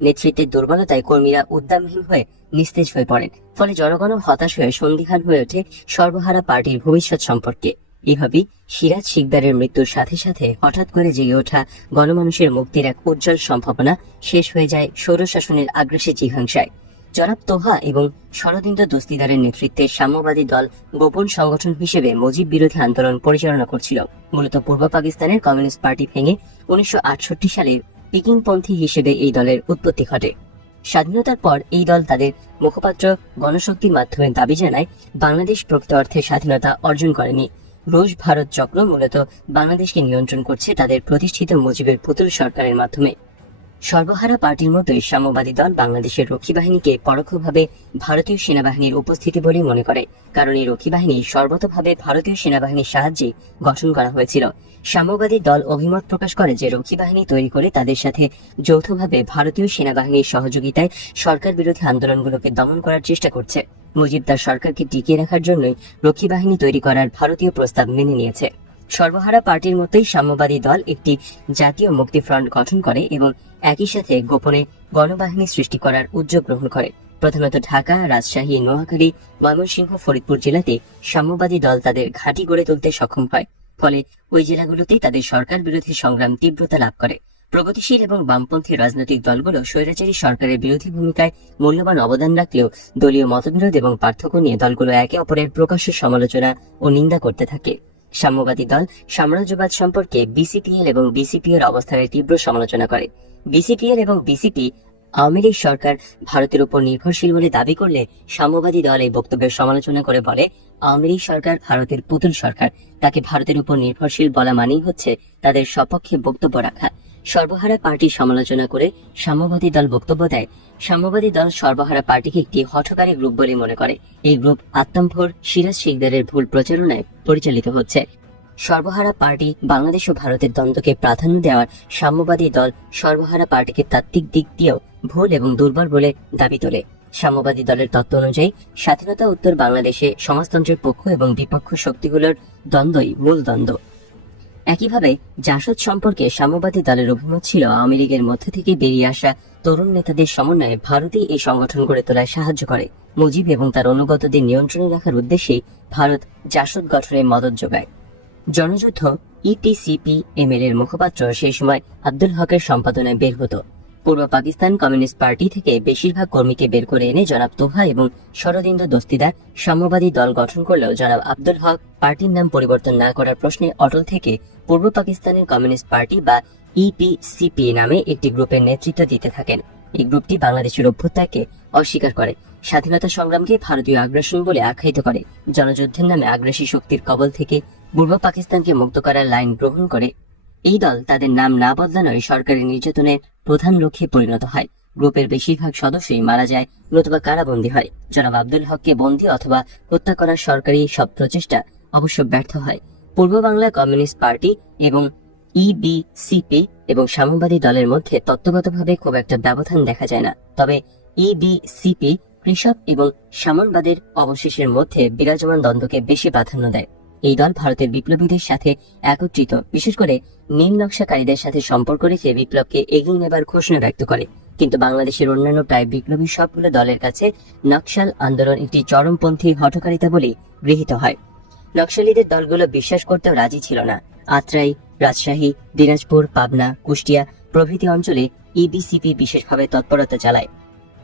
নেতৃত্বের দুর্বলতায় কর্মীরা উদ্যমহীন হয়ে নিস্তেজ হয়ে পড়েন। ফলে জনগণও হতাশ হয়ে সন্দিহান হয়ে ওঠে সর্বহারা পার্টির ভবিষ্যৎ সম্পর্কে। এভাবেই সিরাজ শিকদারের মৃত্যুর সাথে সাথে হঠাৎ করে জেগে ওঠা গণমানুষের মুক্তির এক উজ্জ্বল সম্ভাবনা শেষ হয়ে যায় স্বৈরশাসনের আগ্রাসী জিঘাংসায়। জনাব তোহা এবং শরদিন্দু দস্তিদারের নেতৃত্বে সাম্যবাদী দল গোপন সংগঠন হিসেবে মুজিব বিরোধী আন্দোলন পরিচালনা করছিল। মূলত পূর্ব পাকিস্তানের কমিউনিস্ট পার্টি ভেঙে 1968 সালে পিকিংপন্থী হিসেবে এই দলের উৎপত্তি ঘটে। স্বাধীনতার পর এই দল তাদের মুখপাত্র গণশক্তির মাধ্যমে দাবি জানায়, বাংলাদেশ প্রকৃত অর্থে স্বাধীনতা অর্জন করেনি। রুশ ভারত চক্র মূলত বাংলাদেশকে নিয়ন্ত্রণ করছে তাদের প্রতিষ্ঠিত মুজিবের পুতুল সরকারের মাধ্যমে। সর্বহারা পার্টির মতোই সাম্যবাদী দল বাংলাদেশের রক্ষী বাহিনীকে পরোক্ষভাবে ভারতীয় সেনাবাহিনীর উপস্থিতি বলেই মনে করে, কারণ এই রক্ষী বাহিনী সর্বতভাবে ভারতীয় সেনাবাহিনীর সাহায্যে গঠন করা হয়েছিল। সাম্যবাদী দল অভিমত প্রকাশ করে যে রক্ষী বাহিনী তৈরি করে তাদের সাথে যৌথভাবে ভারতীয় সেনাবাহিনীর সহযোগিতায় সরকার বিরোধী আন্দোলনগুলোকে দমন করার চেষ্টা করছে। মুজিব তার সরকারকে টিকিয়ে রাখার জন্যই রক্ষী বাহিনী তৈরি করার ভারতীয় প্রস্তাব মেনে নিয়েছে। সর্বহারা পার্টির মতোই সাম্যবাদী দল একটি জাতীয় মুক্তি ফ্রন্ট গঠন করে এবং একই সাথে গোপনে গণবাহিনী সৃষ্টি করার উদ্যোগ গ্রহণ করে। প্রধানত ঢাকা, রাজশাহী, নোয়াখালী, ময়মনসিংহ, ফরিদপুর জেলাতে সাম্যবাদী দল তাদের ঘাঁটি গড়ে তুলতে সক্ষম হয়। ফলে ওই জেলাগুলোতেই তাদের সরকার বিরোধী সংগ্রাম তীব্রতা লাভ করে। প্রগতিশীল এবং বামপন্থী রাজনৈতিক দলগুলো স্বৈরাচারী সরকারের বিরোধী ভূমিকায় মূল্যবান অবদান রাখলেও দলীয় মতবিরোধ এবং পার্থক্য নিয়ে দলগুলো একে অপরের প্রকাশ্য সমালোচনা ও নিন্দা করতে থাকে। সাম্যবাদী দল সাম্রাজ্যবাদ সম্পর্কে বিসিপিএল এবং বিসিপি এর অবস্থানের তীব্র সমালোচনা করে। বিসিপিএল এবং বিসিপি আওয়ামী লীগ সরকার ভারতের উপর নির্ভরশীল বলে দাবি করলে সাম্যবাদী দল এই বক্তব্যের সমালোচনা করে বলে, আওয়ামী লীগ সরকার ভারতের পুতুল সরকার, তাকে ভারতের উপর নির্ভরশীল বলা মানেই হচ্ছে তাদের সপক্ষে বক্তব্য রাখা। সর্বহারা পার্টির সমালোচনা করে সাম্যবাদী দল বক্তব্য দেয়, সাম্যবাদী দল সর্বহারা পার্টিকে একটি হঠকারী গ্রুপ বলে মনে করে। এই গ্রুপ আত্মম্ভর সিরাজ শিকদারের ভুল প্রচারণায় পরিচালিত হচ্ছে। সর্বহারা পার্টি বাংলাদেশ ও ভারতের দ্বন্দ্বকে প্রাধান্য দেওয়ার সাম্যবাদী দল সর্বহারা পার্টিকে তাত্ত্বিক দিক দিয়েও ভুল এবং দুর্বল বলে দাবি তোলে। সাম্যবাদী দলের তত্ত্ব অনুযায়ী স্বাধীনতা উত্তর বাংলাদেশে সমাজতন্ত্রের পক্ষ এবং বিপক্ষ শক্তিগুলোর দ্বন্দ্বই মূল দ্বন্দ্ব। একইভাবে জাসদ সম্পর্কে সাম্যবাদী দলের অভিমত ছিল, আওয়ামী লীগের মধ্য থেকে বেরিয়ে আসা তরুণ নেতাদের সমন্বয়ে ভারতই এই সংগঠন গড়ে তোলায় সাহায্য করে। মুজিব এবং তার অনুগতদের নিয়ন্ত্রণে রাখার উদ্দেশ্যেই ভারত জাসদ গঠনে মদত যোগায়। জনযুদ্ধ ইপিসিপি-এমএল এর মুখপাত্র সেই সময় আব্দুল হকের সম্পাদনায় বের হতো। পূর্ব পাকিস্তান কমিউনিস্ট পার্টি থেকে বেশিরভাগ কর্মীকে বের করে এনে জনাব তোহা এবং শরদিন্দু দস্তিদার সাম্যবাদী দল গঠন করলেও জনাব আব্দুল হক পার্টির নাম পরিবর্তন না করার প্রশ্নে অটল থেকে পূর্ব পাকিস্তানের কমিউনিস্ট পার্টি বা ইপিসিপি নামে একটি গ্রুপের নেতৃত্ব দিতে থাকেন। এই গ্রুপটি বাংলাদেশের অভ্যুত্থানকে অস্বীকার করে। স্বাধীনতা সংগ্রামকে ভারতীয় আগ্রাসন বলে আখ্যায়িত করে। জনযুদ্ধের নামে আগ্রাসী শক্তির কবল থেকে পূর্ব পাকিস্তানকে মুক্ত করার লাইন গ্রহণ করে। এই দল তাদের নাম না বদলানোয় সরকারি নির্যাতনের প্রধান লক্ষ্যে পরিণত হয়। গ্রুপের বেশিরভাগ সদস্যই মারা যায় নতুবা কারাবন্দী হয়। জনাব আব্দুল হককে বন্দী অথবা হত্যা করার সরকারি সব প্রচেষ্টা অবশ্য ব্যর্থ হয়। পূর্ব বাংলা কমিউনিস্ট পার্টি এবং ইবিসিপি এবং সাম্যবাদী দলের মধ্যে তত্ত্বগতভাবে খুব একটা ব্যবধান দেখা যায় না। তবে ইবিসিপি কৃষক এবং সামনবাদের অবশেষের মধ্যে বিরাজমান দ্বন্দ্বকে বেশি প্রাধান্য দেয়। এই দল ভারতের বিপ্লবীদের সাথে একত্রিত, বিশেষ করে নীল নকশাকারীদের সাথে সম্পর্ক রেখে বিপ্লবকে এগিয়ে নেবার ঘোষণা ব্যক্ত করে। কিন্তু বাংলাদেশের অন্যান্য প্রায় বিপ্লবী সবগুলো দলের কাছে নকশাল আন্দোলন একটি চরমপন্থী হঠকারিতা বলেই গৃহীত হয়। নকশালীদের দলগুলো বিশ্বাস করতেও রাজি ছিল না। আত্রাই, রাজশাহী, দিনাজপুর, পাবনা, কুষ্টিয়া প্রভৃতি অঞ্চলে ইবিসিপি বিশেষভাবে তৎপরতা চালায়।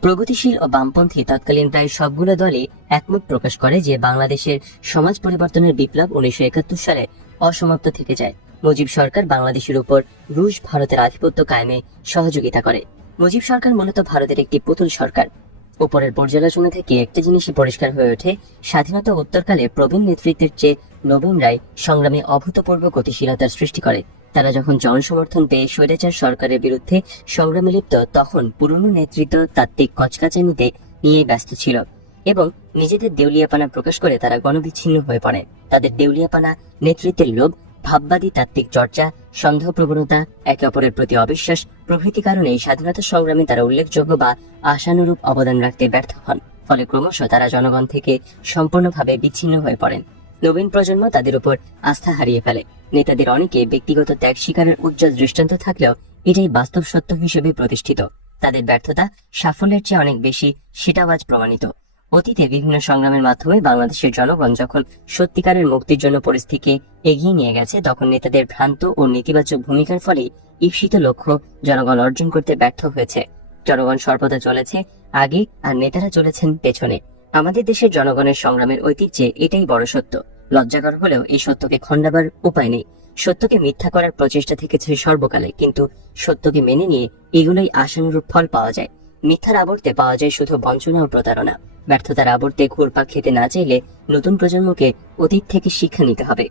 প্রগতিশীল ও বামপন্থী তৎকালীন প্রায় সবগুলো দলই একমত প্রকাশ করে যে বাংলাদেশের সমাজ পরিবর্তনের বিপ্লব 1971 সালে অসমাপ্ত থেকে যায়। মুজিব সরকার বাংলাদেশের উপর রুশ ভারতের আধিপত্য কায়েমে সহযোগিতা করে। মুজিব সরকার মূলত ভারতের একটি পুতুল সরকার। উপরের পর্যালোচনা থেকে একটা জিনিসই পরিষ্কার হয়ে ওঠে, স্বাধীনতা উত্তরকালে প্রবীণ নেতৃত্বের চেয়ে নবীনরাই সংগ্রামে অভূতপূর্ব গতিশীলতার সৃষ্টি করে। তারা যখন জনসমর্থন পেয়ে স্বৈরাচার সরকারের বিরুদ্ধে সংগ্রামে লিপ্ত, তখন পুরনো নেতৃত্ব তাত্ত্বিক কচকাচানিতে নিয়ে ব্যস্ত ছিল এবং নিজেদের দেউলিয়াপানা প্রকাশ করে তারা গণবিচ্ছিন্ন হয়ে পড়ে। তাদের দেউলিয়াপানা, নেতৃত্বের লোভ, ভাববাদী তাত্ত্বিক চর্চা, সন্দেহ প্রবণতা, একে অপরের প্রতি অবিশ্বাস প্রভৃতি কারণে স্বাধীনতা সংগ্রামে তারা উল্লেখযোগ্য বা আশানুরূপ অবদান রাখতে ব্যর্থ হন। ফলে ক্রমশ তারা জনগণ থেকে সম্পূর্ণভাবে বিচ্ছিন্ন হয়ে পড়েন। নবীন প্রজন্ম তাদের উপর আস্থা হারিয়ে ফেলে। নেতাদের অনেকে ব্যক্তিগত ত্যাগ স্বীকারের উজ্জ্বল দৃষ্টান্ত থাকলেও এটাই বাস্তব সত্য হিসেবে প্রতিষ্ঠিত। তাদের ব্যর্থতা সাফল্যের চেয়ে অনেক বেশি, সেটাও আজ প্রমাণিত। অতীতে বিভিন্ন সংগ্রামের মাধ্যমে বাংলাদেশের জনগণ যখন সত্যিকারের মুক্তির জন্য পরিস্থিতিকে এগিয়ে নিয়ে গেছে, তখন নেতাদের ভ্রান্ত ও নেতিবাচক ভূমিকার ফলে ঈপ্সিত লক্ষ্য জনগণ অর্জন করতে ব্যর্থ হয়েছে। জনগণ সর্বদা চলেছে আগে আর নেতারা চলেছেন পেছনে। আমাদের দেশের জনগণের সংগ্রামের ঐতিহ্যে এটাই বড় সত্য। লজ্জাকর হলেও এই সত্যকে খণ্ডাবার উপায় নেই। সত্যকে মিথ্যা করার প্রচেষ্টা থেকেছে সর্বকালে, কিন্তু সত্যকে মেনে নিয়ে এগুলোই আশানুরূপ ফল পাওয়া যায়। মিথ্যার আবর্তে পাওয়া যায় শুধু বঞ্চনা ও প্রতারণা। ব্যর্থতার আবর্তে ঘুরপাক খেতে না চাইলে নতুন প্রজন্মকে অতীত থেকে শিক্ষা নিতে হবে।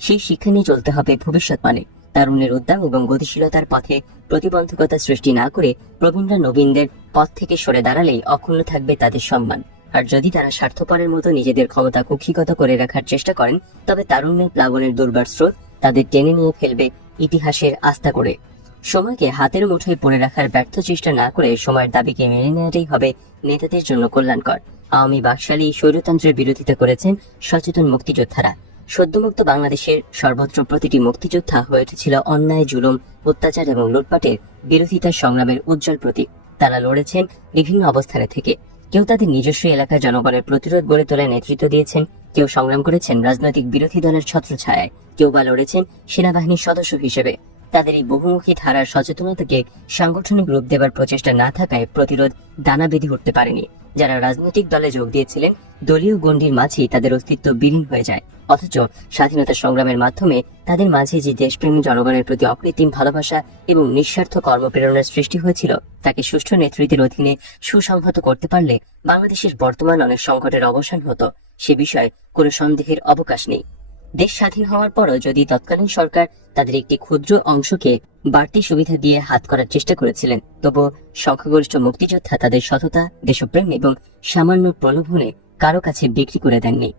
সেই শিক্ষা নিয়ে চলতে হবে ভবিষ্যৎ মানে। তারুণ্যের উদ্যম এবং গতিশীলতার পথে প্রতিবন্ধকতা সৃষ্টি না করে প্রবীণরা নবীনদের পথ থেকে সরে দাঁড়ালেই অক্ষুণ্ণ থাকবে তাদের সম্মান। আর যদি তারা স্বার্থপরের মতো নিজেদের ক্ষমতা কুক্ষিগত করে রাখার চেষ্টা করেন, তবে তারুণ্যের প্লাবনের দুর্বার স্রোত তাদের টেনে নিয়ে ফেলবে ইতিহাসের আস্থা করে। সময়কে হাতের মুঠোয় পড়ে রাখার ব্যর্থ চেষ্টা না করে সময়ের দাবিকে মেনে নেওয়াটাই হবে নেতাদের জন্য কল্যাণকর। আওয়ামী বাকশালী স্বৈরতন্ত্রের বিরোধিতা করেছেন সচেতন মুক্তিযোদ্ধারা। সদ্যমুক্ত বাংলাদেশের সর্বত্র প্রতিটি মুক্তিযোদ্ধা হয়ে উঠেছিল অন্যায়, জুলুম, অত্যাচার এবং লুটপাটের বিরোধিতার সংগ্রামের উজ্জ্বল প্রতীক। তারা লড়েছেন বিভিন্ন অবস্থানে থেকে। কেউ তাদের নিজস্ব এলাকায় জনগণের প্রতিরোধ গড়ে তোলায় নেতৃত্ব দিয়েছেন, কেউ সংগ্রাম করেছেন রাজনৈতিক বিরোধী দলের ছত্রছায়ায়, কেউ বা লড়েছেন সেনাবাহিনীর সদস্য হিসেবে। তাদের এই বহুমুখী ধারার সচেতনতাকে সাংগঠনিক রূপ দেবার প্রচেষ্টা না থাকায় প্রতিরোধ দানা বেঁধে উঠতে পারেনি। যারা রাজনৈতিক দলে যোগ দিয়েছিলেন, দলীয় গণ্ডির মাঝেই তাদের অস্তিত্ব বিলীন হয়ে যায়। অথচ স্বাধীনতা সংগ্রামের মাধ্যমে তাদের মাঝে যে দেশপ্রেমী জনগণের প্রতি অকৃত্রিম ভালোবাসা এবং নিঃস্বার্থ কর্মপ্রেরণার সৃষ্টি হয়েছিল, তাকে সুষ্ঠু নেতৃত্বের অধীনে সুসংহত করতে পারলে বাংলাদেশের বর্তমান অনেক সংকটের অবসান হতো। সে বিষয়ে কোনো সন্দেহের অবকাশ নেই। দেশ স্বাধীন হওয়ার পরও যদি তৎকালীন সরকার তাদের একটি ক্ষুদ্র অংশকে বাড়তি সুবিধা দিয়ে হাত করার চেষ্টা করেছিলেন, তবুও সংখ্যাগরিষ্ঠ মুক্তিযোদ্ধা তাদের সততা, দেশপ্রেম এবং সামান্য প্রলোভনে কারো কাছে বিক্রি করে দেননি।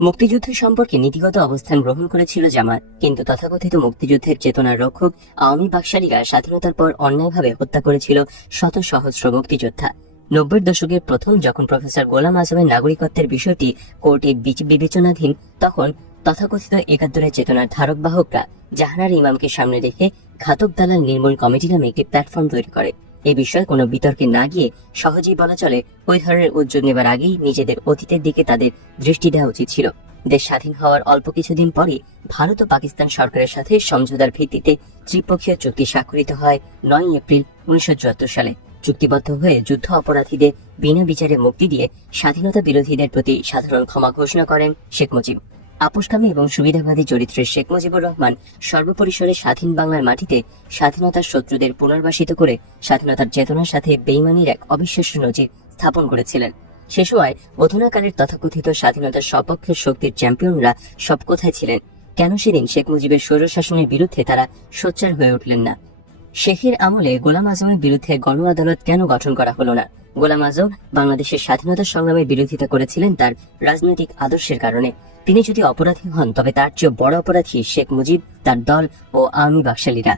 মুক্তিযুদ্ধ সম্পর্কে নীতিগত অবস্থান গ্রহণ করেছিল জামাত, কিন্তু তথাকথিত মুক্তিযুদ্ধের চেতনার রক্ষক আওয়ামী বাকশালীরা স্বাধীনতার পর অন্যায়ভাবে হত্যা করেছিল শত সহস্র মুক্তিযোদ্ধা। 90-এর দশকের প্রথম যখন প্রফেসর গোলাম আজমের নাগরিকত্বের বিষয়টি কোর্টে বিবেচনাধীন, তখন তথাকথিত ৭১-এর চেতনার ধারক বাহকরা জাহানার ইমামকে সামনে রেখে ঘাতক দালাল নির্মূল কমিটি নামে একটি প্ল্যাটফর্ম তৈরি করে। এই বিষয়ে কোনো বিতর্কে না গিয়ে সহজেই বলা চলে, ওই ধরনের উদ্যোগ নেবার আগেই নিজেদের অতীতের দিকে তাদের দৃষ্টি দেওয়া উচিত ছিল। দেশ স্বাধীন হওয়ার অল্প কিছুদিন পরে ভারত ও পাকিস্তান সরকারের সাথে সমঝোতার ভিত্তিতে ত্রিপক্ষীয় চুক্তি স্বাক্ষরিত হয় ৯ এপ্রিল ১৯৭৪ সালে। চুক্তিবদ্ধ হয়ে যুদ্ধ অপরাধীদের বিনা বিচারে মুক্তি দিয়ে স্বাধীনতা বিরোধীদের প্রতি সাধারণ ক্ষমা ঘোষণা করেন শেখ মুজিব। আপোষকামী এবং সুবিধাবাদী চরিত্রের শেখ মুজিবুর রহমান সর্বপরিসরে স্বাধীন বাংলার মাটিতে স্বাধীনতার শত্রুদের পুনর্বাসিত করে স্বাধীনতার চেতনার সাথে বেইমানির এক অবিশ্বাস্য নজির স্থাপন করেছিলেন। সে সময় অধুনাকালের তথাকথিত স্বাধীনতার সপক্ষের শক্তির চ্যাম্পিয়নরা সব কোথায় ছিলেন? কেন সেদিন শেখ মুজিবের স্বৈরশাসনের বিরুদ্ধে তারা সোচ্চার হয়ে উঠলেন না? শেখের আমলে গোলাম আজমের বিরুদ্ধে গণ আদালত কেন গঠন করা হলো না? গোলাম আজম বাংলাদেশের স্বাধীনতা সংগ্রামের বিরোধিতা করেছিলেন তার রাজনৈতিক আদর্শের কারণে। তিনি যদি অপরাধী হন, তবে তার চেয়ে বড় অপরাধী শেখ মুজিব, তার দল ও আওয়ামী বাকশালীরা।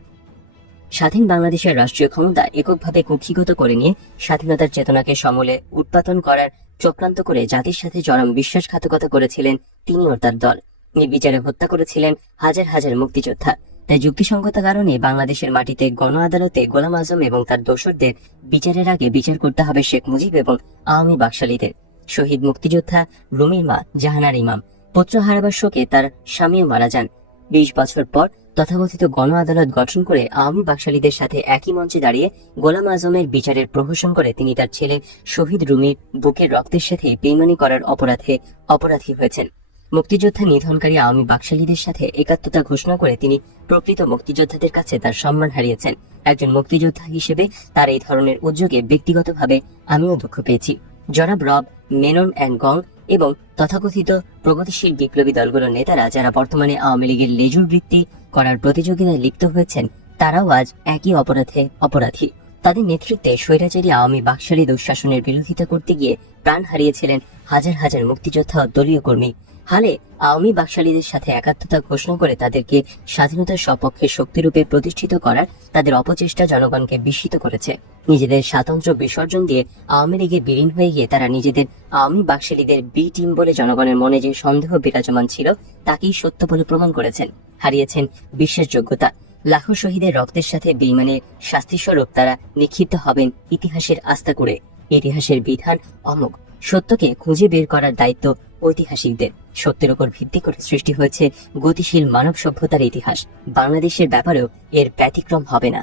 স্বাধীন বাংলাদেশের রাষ্ট্রীয় ক্ষমতা এককভাবে কুক্ষিগত করে নিয়ে স্বাধীনতার চেতনাকে সমূলে উৎপাদন করার চক্রান্ত করে জাতির সাথে চরম বিশ্বাসঘাতকতা করেছিলেন তিনি ও তার দল। নির্বিচারে হত্যা করেছিলেন হাজার হাজার মুক্তিযোদ্ধা। তাই যুক্তিসঙ্গত কারণে বাংলাদেশের মাটিতে গণ আদালতে গোলাম আজম এবং তার দোসরদের বিচারের আগে বিচার করতে হবে শেখ মুজিব এবং আওয়ামী বাকশালীদের। শহীদ মুক্তিযোদ্ধা রুমির মা জাহানার ইমাম পুত্র হারাবার শোকে তার স্বামীও মারা যান। ২০ বছর পর তথাকথিত গণ আদালত গঠন করে আওয়ামী বাকশালীদের সাথে একই মঞ্চে দাঁড়িয়ে গোলাম আজমের বিচারের প্রহসন করে তিনি তার ছেলে শহীদ রুমির বুকের রক্তের সাথে বেইমানি করার অপরাধে অপরাধী হয়েছেন। মুক্তিযোদ্ধা নিধনকারী আওয়ামী বাকশালীদের সাথে একাত্মতা ঘোষণা করে তিনি প্রকৃত মুক্তিযোদ্ধাদের কাছে তার সম্মান হারিয়েছেন। একজন মুক্তিযোদ্ধা হিসেবে তার এই ধরনের উদ্যোগে ব্যক্তিগতভাবে আমিও দুঃখ পেয়েছি। জনাব রব মেনন অ্যান্ড গং এবং তথাকথিত প্রগতিশীল বিপ্লবী দলগুলোর নেতারা যারা বর্তমানে আওয়ামী লীগের লেজুর বৃত্তি করার প্রতিযোগিতায় লিপ্ত হয়েছেন, তারাও আজ একই অপরাধে অপরাধী। তাদের নেতৃত্বে স্বৈরাচারী আওয়ামী বাকশালী দুঃশাসনের বিরোধিতা করতে গিয়ে প্রাণ হারিয়েছিলেন হাজার হাজার মুক্তিযোদ্ধা ও দলীয় কর্মী। হালে আওয়ামী বাকশালীদের সাথে একাত্মতা ঘোষণা করে তাদেরকে স্বাধীনতার সপক্ষে শক্তিরূপে প্রতিষ্ঠিত করার তাদের অপচেষ্টা জনগণকে বিস্মিত করেছে। নিজেদের স্বাতন্ত্র্য বিসর্জন দিয়ে আওয়ামী লীগে বিলীন হয়ে গিয়ে তারা নিজেদের আওয়ামী বাকশালীদের বি টিম বলে জনগণের মনে যে সন্দেহ বিরাজমান ছিল তাকেই সত্য বলে প্রমাণ করেছেন। হারিয়েছেন বিশ্বাসযোগ্যতা। লাখো শহীদের রক্তের সাথে বেইমানের শাস্তিস্বরূপ তারা নিক্ষিপ্ত হবেন ইতিহাসের আস্থা করে। ইতিহাসের বিধান অমোঘ। সত্যকে খুঁজে বের করার দায়িত্ব ঐতিহাসিকদের। সত্যের উপর ভিত্তি করে সৃষ্টি হয়েছে গতিশীল মানব সভ্যতার ইতিহাস। বাংলাদেশের ব্যাপারেও এর ব্যতিক্রম হবে না।